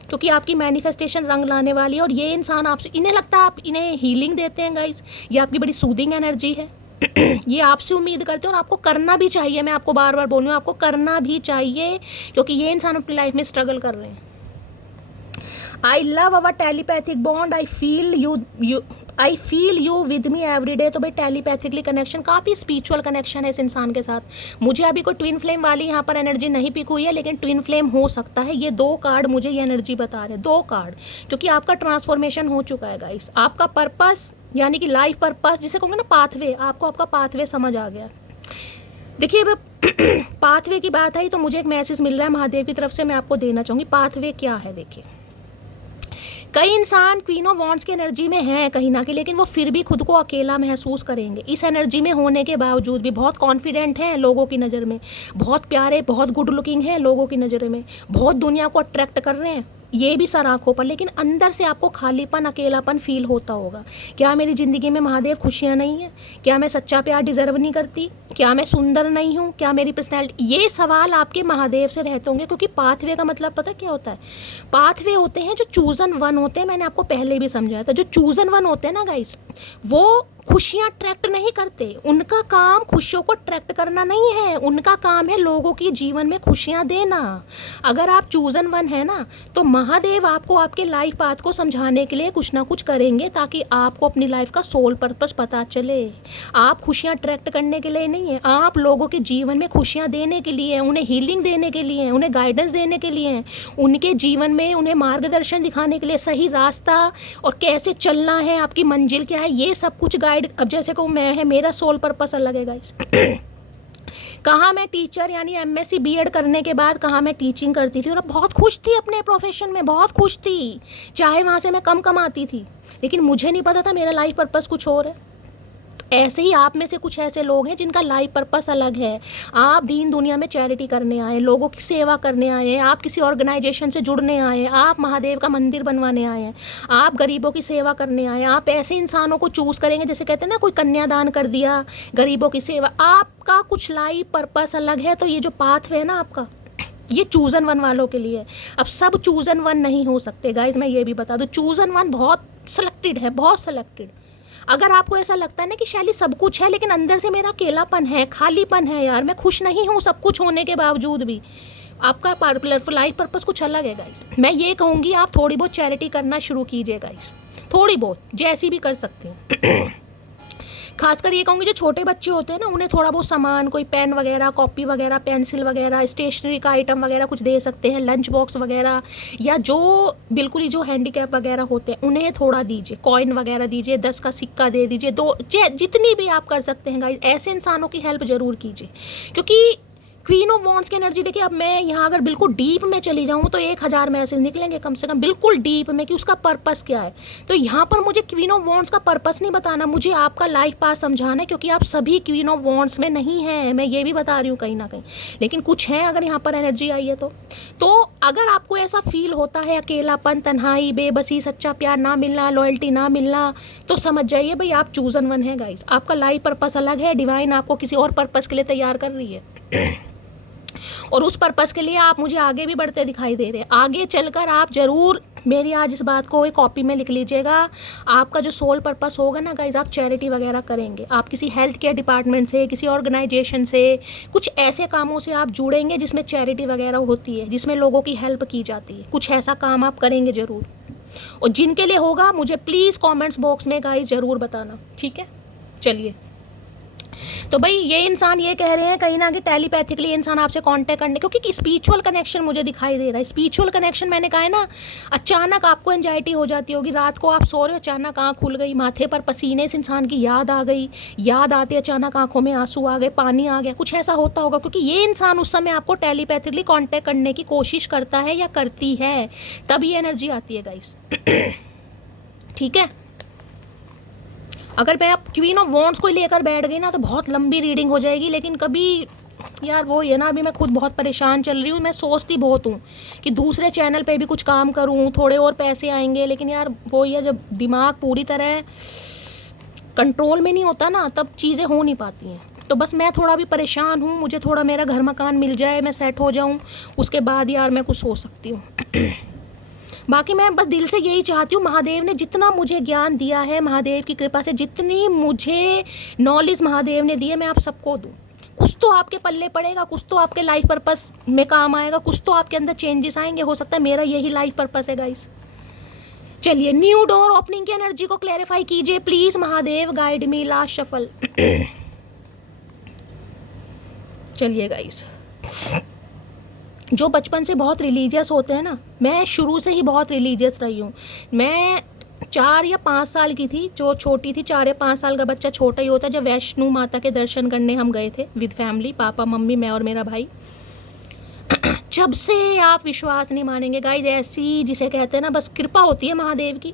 क्योंकि आपकी मैनिफेस्टेशन रंग लाने वाली है। और ये इंसान आपसे, इन्हें लगता है आप इन्हें हीलिंग देते हैं गाइस, ये आपकी बड़ी सूदिंग एनर्जी है। ये आपसे उम्मीद करते हैं और आपको करना भी चाहिए। मैं आपको बार बार बोल रही हूँ, आपको करना भी चाहिए, क्योंकि ये इंसान अपनी लाइफ में स्ट्रगल कर रहे हैं। I love our telepathic bond, I feel you with me every day. तो भाई टेलीपैथिकली कनेक्शन, काफ़ी स्पिरिचुअल कनेक्शन है इस इंसान के साथ। मुझे अभी कोई ट्विन फ्लेम वाली यहाँ पर एनर्जी नहीं पिक हुई है, लेकिन ट्विन फ्लेम हो सकता है। ये 2 कार्ड मुझे ये एनर्जी बता रहे हैं, 2 कार्ड, क्योंकि आपका ट्रांसफॉर्मेशन हो चुका है गाइस। आपका पर्पस यानी कि लाइफ पर्पस जिसे कहूँगे ना, पाथवे, आपको आपका पाथवे समझ आ गया। देखिए अब पाथवे की बात आई तो मुझे एक मैसेज मिल रहा है महादेव की तरफ से, मैं आपको देना चाहूँगी। पाथवे क्या है देखिए, कई इंसान क्वीन ऑफ वॉन्ड्स की एनर्जी में हैं कहीं ना कहीं, लेकिन वो फिर भी खुद को अकेला महसूस करेंगे। इस एनर्जी में होने के बावजूद भी बहुत कॉन्फिडेंट हैं लोगों की नज़र में, बहुत प्यारे, बहुत गुड लुकिंग हैं लोगों की नज़र में, बहुत दुनिया को अट्रैक्ट कर रहे हैं, ये भी सर आँखों पर, लेकिन अंदर से आपको खालीपन, अकेलापन फील होता होगा। क्या मेरी ज़िंदगी में महादेव खुशियाँ नहीं हैं? क्या मैं सच्चा प्यार डिज़र्व नहीं करती? क्या मैं सुंदर नहीं हूँ? क्या मेरी पर्सनैलिटी? ये सवाल आपके महादेव से रहते होंगे, क्योंकि पाथवे का मतलब पता क्या होता है? पाथवे होते हैं जो चूज़न वन होते हैं। मैंने आपको पहले भी समझाया था, जो चूज़न वन होते हैं ना गाइस, वो खुशियाँ अट्रैक्ट नहीं करते। उनका काम खुशियों को अट्रैक्ट करना नहीं है, उनका काम है लोगों के जीवन में खुशियाँ देना। अगर आप चूज़न वन है ना, तो महादेव आपको आपके लाइफ पाथ को समझाने के लिए कुछ ना कुछ करेंगे, ताकि आपको अपनी लाइफ का सोल पर्पस पता चले। आप खुशियाँ अट्रैक्ट करने के लिए नहीं है, आप लोगों के जीवन में खुशियाँ देने के लिए, उन्हें हीलिंग देने के लिए, उन्हें गाइडेंस देने के लिए, उनके जीवन में उन्हें मार्गदर्शन दिखाने के लिए, सही रास्ता और कैसे चलना है, आपकी मंजिल क्या है, ये सब कुछ गाइड। अब जैसे कहूँ मैं है, मेरा सोल पर्पस अलग है गाइस। कहाँ मैं टीचर यानी एमएससी बीएड करने के बाद कहाँ मैं टीचिंग करती थी और अब बहुत खुश थी अपने प्रोफेशन में, बहुत खुश थी, चाहे वहाँ से मैं कम कमाती थी, लेकिन मुझे नहीं पता था मेरा लाइफ पर्पस कुछ और है। ऐसे ही आप में से कुछ ऐसे लोग हैं जिनका लाइफ पर्पस अलग है। आप दीन दुनिया में चैरिटी करने आए, लोगों की सेवा करने आए हैं, आप किसी ऑर्गेनाइजेशन से जुड़ने आए हैं, आप महादेव का मंदिर बनवाने आए हैं, आप गरीबों की सेवा करने आए हैं। आप ऐसे इंसानों को चूज़ करेंगे, जैसे कहते हैं ना, कोई कन्यादान कर दिया, गरीबों की सेवा। आपका कुछ लाइफ पर्पस अलग है। तो ये जो पाथवे है ना आपका, ये चूज़न वन वालों के लिए है। अब सब चूज़न वन नहीं हो सकते गाइज, मैं ये भी बता दूँ, चूज़न वन बहुत सेलेक्टेड है, बहुत सेलेक्टेड। अगर आपको ऐसा लगता है ना कि शैली सब कुछ है लेकिन अंदर से मेरा अकेलापन है, खालीपन है, यार मैं खुश नहीं हूँ सब कुछ होने के बावजूद भी, आपका लाइफ पर्पस कुछ अलग है गाइस, मैं ये कहूँगी आप थोड़ी बहुत चैरिटी करना शुरू कीजिए गाइस, थोड़ी बहुत जैसी भी कर सकते हैं। खासकर ये कहूँगी जो छोटे बच्चे होते हैं ना, उन्हें थोड़ा बहुत सामान, कोई पेन वगैरह, कॉपी वगैरह, पेंसिल वगैरह, स्टेशनरी का आइटम वगैरह कुछ दे सकते हैं, लंच बॉक्स वगैरह, या जो बिल्कुल ही जो हैंडीकैप वगैरह होते हैं उन्हें थोड़ा दीजिए, कॉइन वगैरह दीजिए, 10 का सिक्का दे दीजिए, जितनी भी आप कर सकते हैं गाइस, ऐसे इंसानों की हेल्प ज़रूर कीजिए। क्योंकि क्वीन ऑफ वॉन्ड्स की एनर्जी देखिए, अब मैं यहाँ अगर बिल्कुल डीप में चली जाऊँ तो 1000 मैसेज निकलेंगे कम से कम, बिल्कुल डीप में, कि उसका पर्पस क्या है। तो यहाँ पर मुझे क्वीन ऑफ वॉन्ड्स का पर्पस नहीं बताना, मुझे आपका लाइफ पास समझाना है, क्योंकि आप सभी क्वीन ऑफ वॉन्ड्स में नहीं हैं, मैं ये भी बता रही हूँ कहीं ना कहीं, लेकिन कुछ है अगर यहाँ पर एनर्जी आई है तो अगर आपको ऐसा फील होता है, अकेलापन, तन्हाई, बेबसी, सच्चा प्यार ना मिलना, लॉयल्टी ना मिलना, तो समझ जाइए भाई आप चूजन वन है गाइस, आपका लाइफ पर्पस अलग है, डिवाइन आपको किसी और पर्पस के लिए तैयार कर रही है। और उस पर्पस के लिए आप मुझे आगे भी बढ़ते दिखाई दे रहे हैं। आगे चलकर आप ज़रूर मेरी आज इस बात को एक कॉपी में लिख लीजिएगा, आपका जो सोल पर्पस होगा ना गाइज, आप चैरिटी वगैरह करेंगे, आप किसी हेल्थ केयर डिपार्टमेंट से, किसी ऑर्गेनाइजेशन से, कुछ ऐसे कामों से आप जुड़ेंगे जिसमें चैरिटी वगैरह होती है, जिसमें लोगों की हेल्प की जाती है, कुछ ऐसा काम आप करेंगे ज़रूर। और जिनके लिए होगा मुझे प्लीज़ कॉमेंट्स बॉक्स में गाइज ज़रूर बताना, ठीक है। चलिए, तो भाई ये इंसान ये कह रहे हैं कहीं ना कहीं टेलीपैथिकली इंसान आपसे कांटेक्ट करने, क्योंकि स्पिरिचुअल कनेक्शन मुझे दिखाई दे रहा है। स्पिरिचुअल कनेक्शन मैंने कहा है ना, अचानक आपको एंजाइटी हो जाती होगी, रात को आप सो रहे हो, अचानक आँख खुल गई, माथे पर पसीने से इंसान की याद आ गई, याद आते अचानक आंखों में आंसू आ गए, पानी आ गया, कुछ ऐसा होता होगा, क्योंकि ये इंसान उस समय आपको टेलीपैथिकली कॉन्टैक्ट करने की कोशिश करता है या करती है, तब ये एनर्जी आती है गाइस। ठीक है, अगर मैं अब क्वीन ऑफ वॉन्ड्स को लेकर बैठ गई ना तो बहुत लंबी रीडिंग हो जाएगी, लेकिन कभी यार वो ये ना, अभी मैं खुद बहुत परेशान चल रही हूँ, मैं सोचती बहुत हूँ कि दूसरे चैनल पे भी कुछ काम करूँ, थोड़े और पैसे आएंगे, लेकिन यार वो ये जब दिमाग पूरी तरह कंट्रोल में नहीं होता ना, तब चीज़ें हो नहीं पाती हैं। तो बस मैं थोड़ा भी परेशान हूँ, मुझे थोड़ा मेरा घर मकान मिल जाए, मैं सेट हो जाऊँ, उसके बाद यार मैं कुछ सोच सकती हूँ। बाकी मैं बस दिल से यही चाहती हूँ, महादेव ने जितना मुझे ज्ञान दिया है, महादेव की कृपा से जितनी मुझे नॉलेज महादेव ने दी है, मैं आप सबको दूँ। कुछ तो आपके पल्ले पड़ेगा, कुछ तो आपके लाइफ पर्पस में काम आएगा, कुछ तो आपके अंदर चेंजेस आएंगे। हो सकता है मेरा यही लाइफ पर्पस है गाइस। चलिए, न्यू डोर ओपनिंग की एनर्जी को क्लैरिफाई कीजिए please Mahadev, guide me, last shuffle. चलिए गाइस, जो बचपन से बहुत रिलीजियस होते हैं ना, मैं शुरू से ही बहुत रिलीजियस रही हूँ। मैं 4 या 5 साल की थी, जो छोटी थी, 4 या 5 साल का बच्चा छोटा ही होता है, जब वैष्णो माता के दर्शन करने हम गए थे विद फैमिली, पापा मम्मी मैं और मेरा भाई। जब से आप विश्वास नहीं मानेंगे गाइज, ऐसी जिसे कहते हैं ना, बस कृपा होती है महादेव की।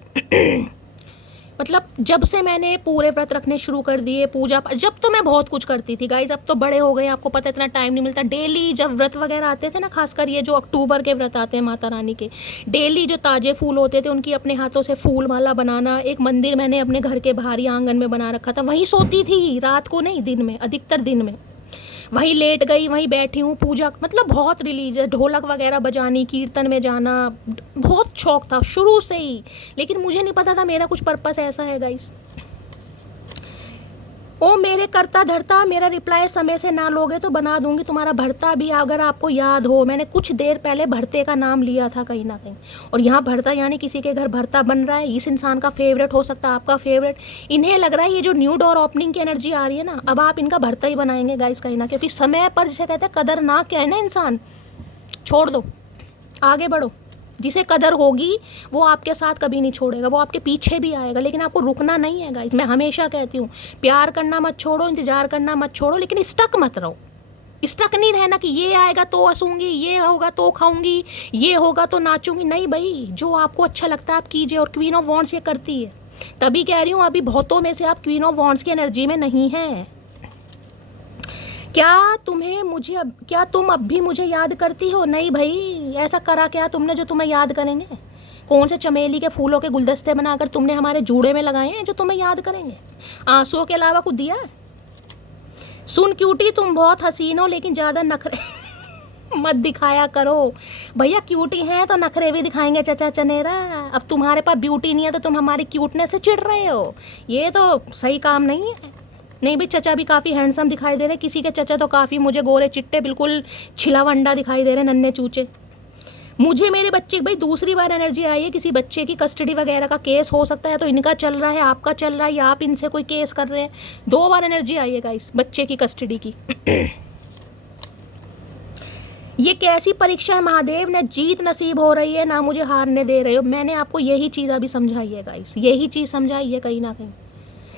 मतलब जब से मैंने पूरे व्रत रखने शुरू कर दिए, पूजा, जब तो मैं बहुत कुछ करती थी गाइज, अब तो बड़े हो गए, आपको पता है इतना टाइम नहीं मिलता। डेली जब व्रत वगैरह आते थे ना, खासकर ये जो अक्टूबर के व्रत आते हैं माता रानी के, डेली जो ताजे फूल होते थे उनकी अपने हाथों से फूल माला बनाना। एक मंदिर मैंने अपने घर के बाहरी आंगन में बना रखा था, वहीं सोती थी, रात को नहीं, दिन में, अधिकतर दिन में वहीं लेट गई, वहीं बैठी हूँ, पूजा, मतलब बहुत रिलीजियस, ढोलक वगैरह बजानी, कीर्तन में जाना, बहुत शौक था शुरू से ही। लेकिन मुझे नहीं पता था मेरा कुछ पर्पस ऐसा है गाइस। ओ मेरे करता धरता, मेरा रिप्लाई समय से ना लोगे तो बना दूंगी तुम्हारा भरता भी। अगर आपको याद हो, मैंने कुछ देर पहले भरते का नाम लिया था कहीं ना कहीं, और यहाँ भरता यानी किसी के घर भरता बन रहा है, इस इंसान का फेवरेट हो सकता है, आपका फेवरेट। इन्हें लग रहा है ये जो न्यू डोर ओपनिंग की एनर्जी आ रही है ना, अब आप इनका भरता ही बनाएंगे गाइस कहीं ना, क्योंकि समय पर जिसे कहते हैं कदर ना क्या है ना, इंसान छोड़ दो, आगे बढ़ो। जिसे कदर होगी वो आपके साथ कभी नहीं छोड़ेगा, वो आपके पीछे भी आएगा, लेकिन आपको रुकना नहीं है गाइस। मैं हमेशा कहती हूँ, प्यार करना मत छोड़ो, इंतजार करना मत छोड़ो, लेकिन स्टक मत रहो। स्टक नहीं रहना कि ये आएगा तो हंसूंगी, ये होगा तो खाऊंगी, ये होगा तो नाचूंगी। नहीं भाई, जो आपको अच्छा लगता है आप कीजिए, और क्वीन ऑफ वॉन्ड्स ये करती है। तभी कह रही हूँ अभी बहुतों में से आप क्वीन ऑफ वॉन्ड्स की एनर्जी में नहीं हैं। क्या तुम अब भी मुझे याद करती हो? नहीं भाई, ऐसा करा क्या तुमने जो तुम्हें याद करेंगे? कौन से चमेली के फूलों के गुलदस्ते बनाकर तुमने हमारे जूड़े में लगाए हैं जो तुम्हें याद करेंगे? आंसुओं के अलावा कुछ दिया है? सुन क्यूटी, तुम बहुत हसीन हो लेकिन ज़्यादा नखरे मत दिखाया करो भैया। क्यूटी हैं तो नखरे भी दिखाएंगे चचा चनेरा। अब तुम्हारे पास ब्यूटी नहीं है तो तुम हमारी क्यूटनेस से चिढ़ रहे हो, ये तो सही काम नहीं है। नहीं भाई, चचा भी काफ़ी हैंडसम दिखाई दे रहे, किसी के चचा तो काफ़ी मुझे गोरे चिट्टे बिल्कुल छिलावंडा दिखाई दे रहे, नन्हे चूचे। मुझे मेरे बच्चे, भाई दूसरी बार एनर्जी आई है, किसी बच्चे की कस्टडी वगैरह का केस हो सकता है, तो इनका चल रहा है, आपका चल रहा है, या आप इनसे कोई केस कर रहे हैं। 2 बार एनर्जी आई है गाइस बच्चे की कस्टडी की। ये कैसी परीक्षा है महादेव? न जीत नसीब हो रही है ना मुझे हारने दे रहे हो। मैंने आपको यही चीज़ अभी समझाई है गाइस, यही चीज़ समझाई है कहीं ना कहीं।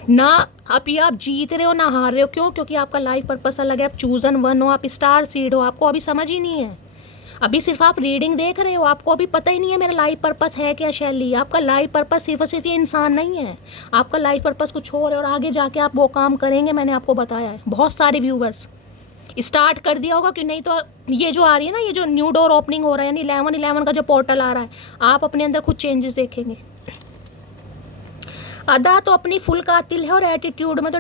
ना अभी आप जीत रहे हो ना हार रहे हो। क्यों? क्योंकि आपका लाइफ पर्पस अलग है, आप चूजन वन हो, आप स्टार सीड हो, आपको अभी समझ ही नहीं है। अभी सिर्फ आप रीडिंग देख रहे हो, आपको अभी पता ही नहीं है मेरा लाइफ पर्पस है क्या। शैली, आपका लाइफ पर्पस सिर्फ और सिर्फ ये इंसान नहीं है, आपका लाइफ पर्पस कुछ और है, और आगे जाके आप वो काम करेंगे। मैंने आपको बताया है। बहुत सारे व्यूवर्स स्टार्ट कर दिया होगा कि नहीं, तो ये जो आ रही है ना, ये जो न्यू डोर ओपनिंग हो रहा है, यानी 11/11 का जो पोर्टल आ रहा है, आप अपने अंदर कुछ चेंजेस देखेंगे। अदा तो अपनी फुल कातिल है और एटीट्यूड में तो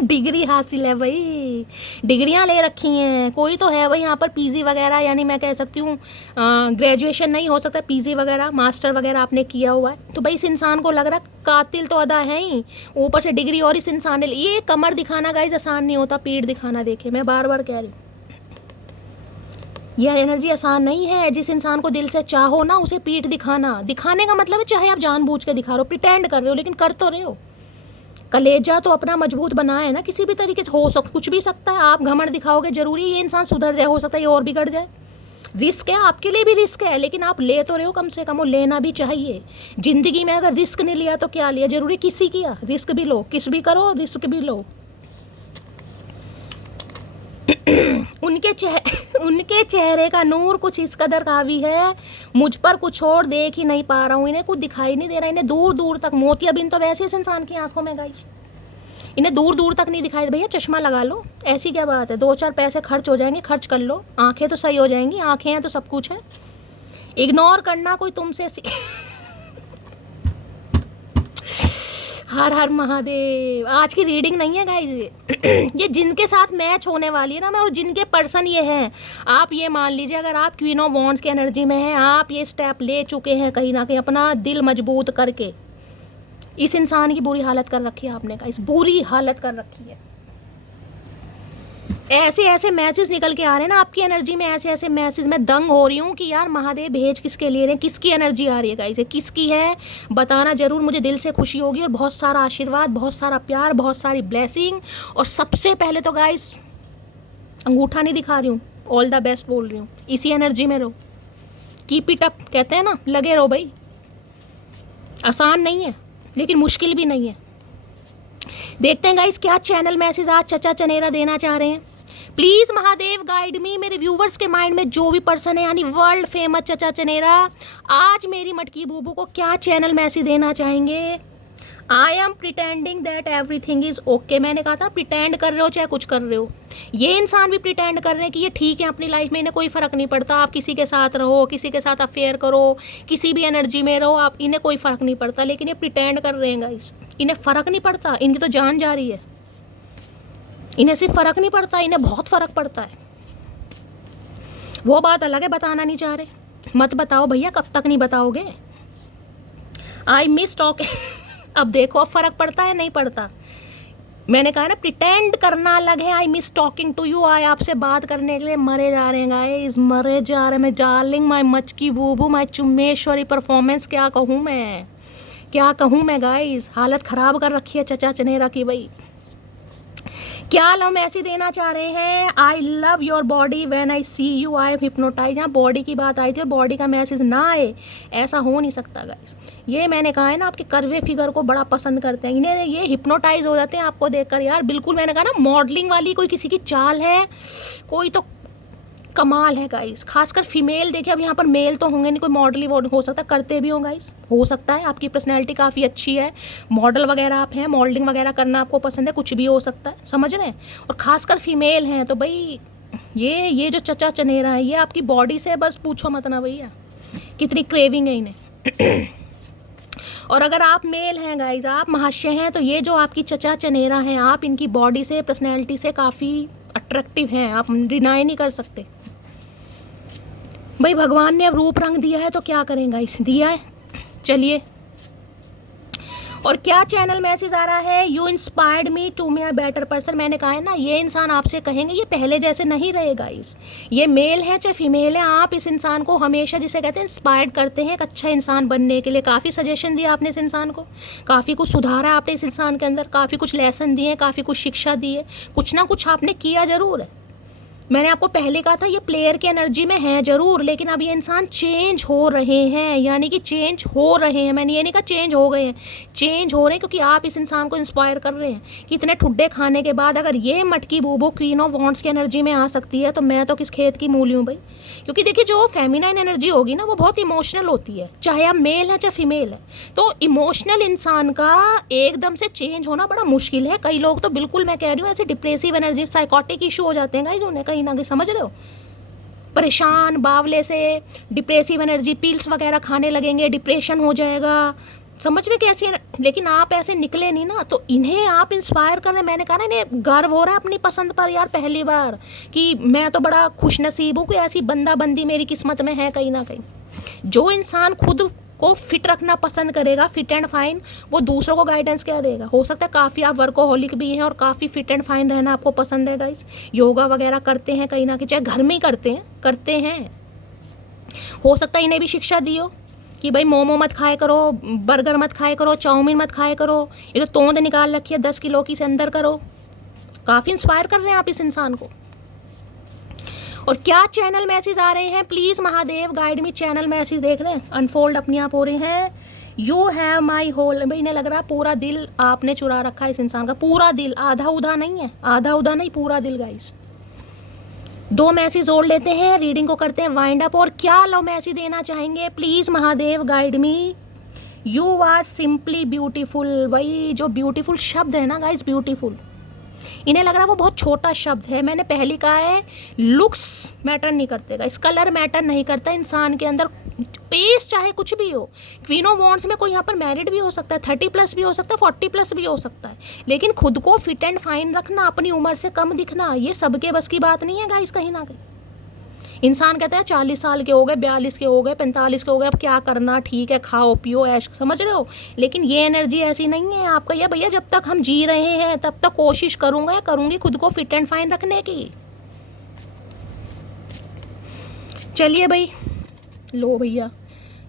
डिग्री हासिल है भाई, डिग्रियां ले रखी हैं। कोई तो है भाई यहाँ पर पीजी वगैरह, यानी मैं कह सकती हूँ ग्रेजुएशन नहीं हो सकता, पीजी वगैरह मास्टर वगैरह आपने किया हुआ है, तो भाई इस इंसान को लग रहा है कातिल तो अदा है ही, ऊपर से डिग्री और इस इंसान ने। ये कमर दिखाना गाइस आसान नहीं होता, पीठ दिखाना। देखे, मैं बार बार कह रही हूँ, यह एनर्जी आसान नहीं है। जिस इंसान को दिल से चाहो ना, उसे पीठ दिखाने का मतलब है चाहे आप जानबूझ के दिखा रहे हो, प्रिटेंड कर रहे हो, लेकिन कर तो रहे हो। कलेजा तो अपना मजबूत बनाए ना, किसी भी तरीके से कुछ भी सकता है। आप घमंड दिखाओगे, जरूरी ये इंसान सुधर जाए, हो सकता है ये और बिगड़ जाए। रिस्क है, आपके लिए भी रिस्क है, लेकिन आप ले तो रहे हो कम से कम, वो लेना भी चाहिए। जिंदगी में अगर रिस्क नहीं लिया तो क्या लिया? जरूरी किसी किया, रिस्क भी लो, किस भी करो, रिस्क भी लो। उनके चेहरे का नूर कुछ इस कदर हावी है मुझ पर, कुछ और देख ही नहीं पा रहा हूँ। इन्हें कुछ दिखाई नहीं दे रहा, इन्हें दूर दूर तक। मोतियाबिंद तो वैसे इस इंसान की आंखों में गाइस, इन्हें दूर दूर तक नहीं दिखाई। भैया चश्मा लगा लो, ऐसी क्या बात है? 2-4 पैसे खर्च हो जाएंगे, खर्च कर लो, आंखें तो सही हो जाएंगी। आंखें हैं तो सब कुछ है। इग्नोर करना कोई तुमसे हर हर महादेव। आज की रीडिंग नहीं है गाइस, ये जिनके साथ मैच होने वाली है ना मैं, और जिनके पर्सन ये हैं, आप ये मान लीजिए अगर आप क्वीन ऑफ वॉन्ड्स की एनर्जी में हैं, आप ये स्टेप ले चुके हैं कहीं ना कहीं, अपना दिल मजबूत करके। इस इंसान की बुरी हालत कर रखी है आपने गाइस, बुरी हालत कर रखी है। ऐसे ऐसे मैसेज निकल के आ रहे हैं ना आपकी एनर्जी में, ऐसे ऐसे मैसेज। मैं दंग हो रही हूँ कि यार महादेव भेज किसके लिए रहे, किसकी एनर्जी आ रही है गाइस, किसकी है बताना जरूर, मुझे दिल से खुशी होगी। और बहुत सारा आशीर्वाद, बहुत सारा प्यार, बहुत सारी ब्लेसिंग। और सबसे पहले तो गाइस अंगूठा नहीं दिखा रही हूँ, ऑल द बेस्ट बोल रही हूँ। इसी एनर्जी में रहो, कीप इट अप कहते हैं ना, लगे रहो भाई। आसान नहीं है लेकिन मुश्किल भी नहीं है। देखते हैं गाइस क्या चैनल मैसेज आज चचा चनेरा देना चाह रहे हैं। प्लीज़ महादेव गाइड मी। मेरे व्यूवर्स के माइंड में जो भी पर्सन है, यानी वर्ल्ड फेमस चचा चनेरा, आज मेरी मटकी बूबू को क्या चैनल मैसेज देना चाहेंगे? I am pretending that everything is okay. मैंने कहा था प्रिटेंड कर रहे हो चाहे कुछ कर रहे हो, ये इंसान भी प्रिटेंड कर रहे हैं कि ये ठीक है अपनी लाइफ में, इन्हें कोई फ़र्क नहीं पड़ता। आप किसी के साथ रहो, किसी के साथ अफेयर करो, किसी भी एनर्जी में रहो, आप इन्हें कोई फ़र्क नहीं पड़ता, लेकिन ये प्रिटेंड कर रहे हैं गाइस। इन्हें फ़र्क नहीं पड़ता, इनकी तो जान जा रही है। इन्हें सिर्फ फ़र्क नहीं पड़ता, इन्हें बहुत फ़र्क पड़ता है। वो बात अलग है, बताना नहीं चाह रहे। मत बताओ भैया, कब तक नहीं बताओगे? I miss talk. अब देखो अब फ़र्क पड़ता है नहीं पड़ता। मैंने कहा ना प्रिटेंड करना अलग है। I miss talking to you. आए आपसे बात करने के लिए मरे जा रहे हैं गाइस, मरे जा रहे हैं। मैं डार्लिंग, माय मचकी बूबू, माय चुम्मेश्वरी परफॉर्मेंस, क्या कहूँ मैं, क्या कहूँ मैं गाइस। हालत ख़राब कर रखी है चचा चनेरा की भाई। क्या लव मैसेज देना चाह रहे हैं? I love your body when I see you I am hypnotize. यहाँ बॉडी की बात आई थी और बॉडी का मैसेज ना आए, ऐसा हो नहीं सकता गाइस। ये मैंने कहा है ना, आपके कर्वे फिगर को बड़ा पसंद करते हैं, इन्हें ये हिप्नोटाइज हो जाते हैं आपको देखकर। यार बिल्कुल मैंने कहा ना, मॉडलिंग वाली कोई किसी की चाल है, कोई तो कमाल है गाइस, खासकर फीमेल। देखिए अब यहाँ पर मेल तो होंगे नहीं, कोई मॉडल ही हो सकता है, करते भी हो गाइस, हो सकता है आपकी पर्सनैलिटी काफ़ी अच्छी है, मॉडल वगैरह आप हैं, मॉडलिंग वगैरह करना आपको पसंद है, कुछ भी हो सकता है, समझ रहे हैं। और खासकर फीमेल हैं तो भाई ये जो चचा चनेरा है ये आपकी बॉडी से बस पूछो मत ना भैया, कितनी क्रेविंग है इन्हें। और अगर आप मेल हैं गाइज, आप महाशय हैं, तो ये जो आपकी चचा चनेरा हैं, आप इनकी बॉडी से, पर्सनैलिटी से काफ़ी अट्रैक्टिव हैं, आप डिनाई नहीं कर सकते। भाई भगवान ने अब रूप रंग दिया है तो क्या करेंगे, इस दिया है, चलिए। और क्या चैनल मैसेज आ रहा है, you inspired me to me a better person. मैंने कहा है ना, ये इंसान आपसे कहेंगे ये पहले जैसे नहीं रहेगा। ये मेल है चाहे फीमेल है, आप इस इंसान को हमेशा जिसे कहते हैं इंस्पायर्ड करते हैं एक अच्छा इंसान बनने के लिए। काफ़ी सजेशन दिया आपने इस इंसान को, काफ़ी कुछ सुधारा आपने इस इंसान के अंदर, काफ़ी कुछ लेसन दिए, काफ़ी कुछ शिक्षा दी है, कुछ ना कुछ आपने किया ज़रूर है। मैंने आपको पहले कहा था ये प्लेयर की एनर्जी में है ज़रूर, लेकिन अब ये इंसान चेंज हो रहे हैं, यानी कि चेंज हो रहे हैं। मैंने ये नहीं कहा चेंज हो गए हैं, चेंज हो रहे हैं, क्योंकि आप इस इंसान को इंस्पायर कर रहे हैं कि इतने ठुड्डे खाने के बाद अगर ये मटकी बूबो क्वीन ऑफ वॉन्ड्स की एनर्जी में आ सकती है तो मैं तो किस खेत की मूली हूँ भाई। क्योंकि देखिए जो फेमिनाइन एनर्जी होगी ना वो बहुत इमोशनल होती है, चाहे आप मेल है चाहे फीमेल है। तो इमोशनल इंसान का एकदम से चेंज होना बड़ा मुश्किल है। कई लोग तो बिल्कुल, मैं कह रही हूँ, ऐसे डिप्रेसिव एनर्जी, साइकोटिक इशू हो जाते हैं गाइस उन्हें, कहीं ना कहीं, समझ रहे हो, परेशान बावले से, डिप्रेसिव एनर्जी, पिल्स वगैरह खाने लगेंगे, डिप्रेशन हो जाएगा, समझ रहे कैसी है। लेकिन आप ऐसे निकले नहीं ना, तो इन्हें आप इंस्पायर कर रहे हैं। मैंने कहा ना इन्हें गर्व हो रहा है अपनी पसंद पर यार, पहली बार, कि मैं तो बड़ा खुश नसीब हूँ कि ऐसी बंदा बंदी मेरी किस्मत में है। कहीं ना कहीं जो इंसान खुद को फिट रखना पसंद करेगा, फिट एंड फाइन, वो दूसरों को गाइडेंस क्या देगा। हो सकता है काफ़ी आप वर्कोहॉलिक भी हैं और काफ़ी फिट एंड फाइन रहना आपको पसंद है गाइस, योगा वगैरह करते हैं कहीं ना कहीं, चाहे घर में ही करते हैं। हो सकता है इन्हें भी शिक्षा दी हो कि भाई मोमो मत खाए करो, बर्गर मत खाए करो, चाउमीन मत खाए करो, ये तो तोंद निकाल रखी है 10 किलो की, से अंदर करो। काफ़ी इंस्पायर कर रहे हैं आप इस इंसान को। और क्या चैनल मैसेज आ रहे हैं, please Mahadev guide me. Channel message देख रहे हैं, अनफोल्ड अपने आप हो रहे हैं। यू हैव माई होल, भाई इन्हें लग रहा है पूरा दिल आपने चुरा रखा है इस इंसान का, पूरा दिल, आधा उधा नहीं है, आधा उधा नहीं, पूरा दिल गाइस। 2 मैसेज और लेते हैं, रीडिंग को करते हैं वाइंड अप। और क्या लव मैसेज देना चाहेंगे, please Mahadev guide me. You are simply beautiful. भाई जो ब्यूटीफुल शब्द है ना गाइस, ब्यूटीफुल, इन्हें लग रहा है वो बहुत छोटा शब्द है। मैंने पहले कहा है लुक्स मैटर नहीं करते गाइस, कलर मैटर नहीं करता इंसान के अंदर, एज चाहे कुछ भी हो। क्वीन ऑफ वॉन्ड्स में कोई यहाँ पर मैरिड भी हो सकता है, 30+ भी हो सकता है, 40+ भी हो सकता है, लेकिन खुद को फिट एंड फाइन रखना, अपनी उम्र से कम दिखना, ये सबके बस की बात नहीं है गाइस। कहीं ना कहीं इंसान कहता है 40 साल के हो गए, 42 के हो गए, 45 के हो गए, अब क्या करना, ठीक है खाओ पियो ऐश, समझ रहे हो। लेकिन ये एनर्जी ऐसी नहीं है आपका, ये भैया जब तक हम जी रहे हैं तब तक कोशिश करूंगा या करूंगी खुद को फिट एंड फाइन रखने की। चलिए भाई, लो भैया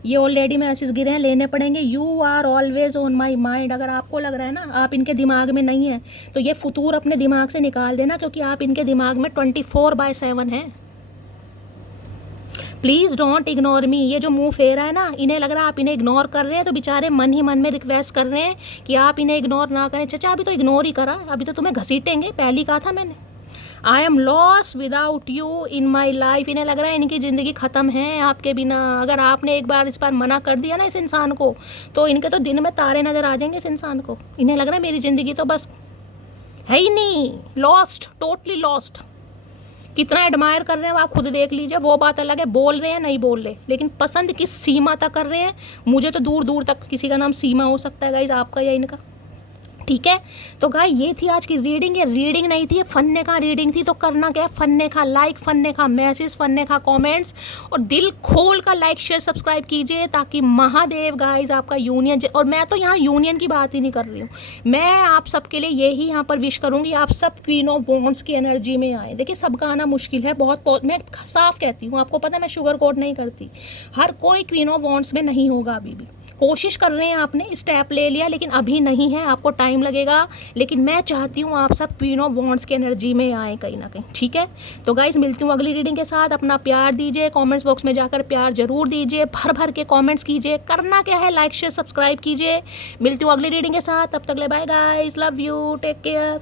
ये ऑलरेडी मैसेज गिरे हैं, लेने पड़ेंगे। You are always on my mind. अगर आपको लग रहा है ना आप इनके दिमाग में नहीं है तो ये फुतूर अपने दिमाग से निकाल देना, क्योंकि आप इनके दिमाग में 24/7 हैं। Please don't ignore me. ये जो मुंह फेरा है ना, इन्हें लग रहा है आप इन्हें इग्नोर कर रहे हैं, तो बेचारे मन ही मन में रिक्वेस्ट कर रहे हैं कि आप इन्हें इग्नोर ना करें। चचा अभी तो इग्नोर ही करा, अभी तो तुम्हें घसीटेंगे, पहली कहा था मैंने। I am lost without you in my life. इन्हें लग रहा है इनकी ज़िंदगी ख़त्म है आपके बिना। अगर आपने एक बार इस बार मना कर दिया ना इस इंसान को, तो इनके तो दिन में तारे नज़र आ जाएंगे इस इंसान को। इन्हें लग रहा है मेरी ज़िंदगी तो बस है ही नहीं, लॉस्ट, टोटली लॉस्ट। कितना एडमायर कर रहे हैं आप खुद देख लीजिए, वो बात अलग है, बोल रहे हैं नहीं बोल रहे, लेकिन पसंद किस सीमा तक कर रहे हैं। मुझे तो दूर दूर तक किसी का नाम सीमा हो सकता है गाइज, आपका या इनका, ठीक है। तो गाइस ये थी आज की रीडिंग। ये रीडिंग नहीं थी, ये फन्ने का रीडिंग थी। तो करना क्या है, फन्ने का लाइक, फन्ने का मैसेज, फन्ने का कमेंट्स, और दिल खोल का लाइक शेयर सब्सक्राइब कीजिए, ताकि महादेव गाइस आपका यूनियन, और मैं तो यहाँ यूनियन की बात ही नहीं कर रही हूँ, मैं आप सबके लिए यही यहाँ पर विश करूँगी, आप सब क्वीन ऑफ वॉन्ड्स की एनर्जी में आए। देखिए सबका आना मुश्किल है बहुत, मैं साफ कहती हूँ, आपको पता है मैं शुगर कोट नहीं करती, हर कोई क्वीन ऑफ वॉन्ड्स में नहीं होगा। अभी भी कोशिश कर रहे हैं, आपने स्टेप ले लिया, लेकिन अभी नहीं है, आपको टाइम लगेगा। लेकिन मैं चाहती हूँ आप सब क्वीन ऑफ वॉन्ड्स की एनर्जी में आए कहीं ना कहीं, ठीक है। तो गाइस मिलती हूँ अगली रीडिंग के साथ। अपना प्यार दीजिए, कमेंट्स बॉक्स में जाकर प्यार जरूर दीजिए, भर भर के कमेंट्स कीजिए। करना क्या है, लाइक शेयर सब्सक्राइब कीजिए। मिलती हूँ अगली रीडिंग के साथ, तब तक ले bye guys, love you, take care.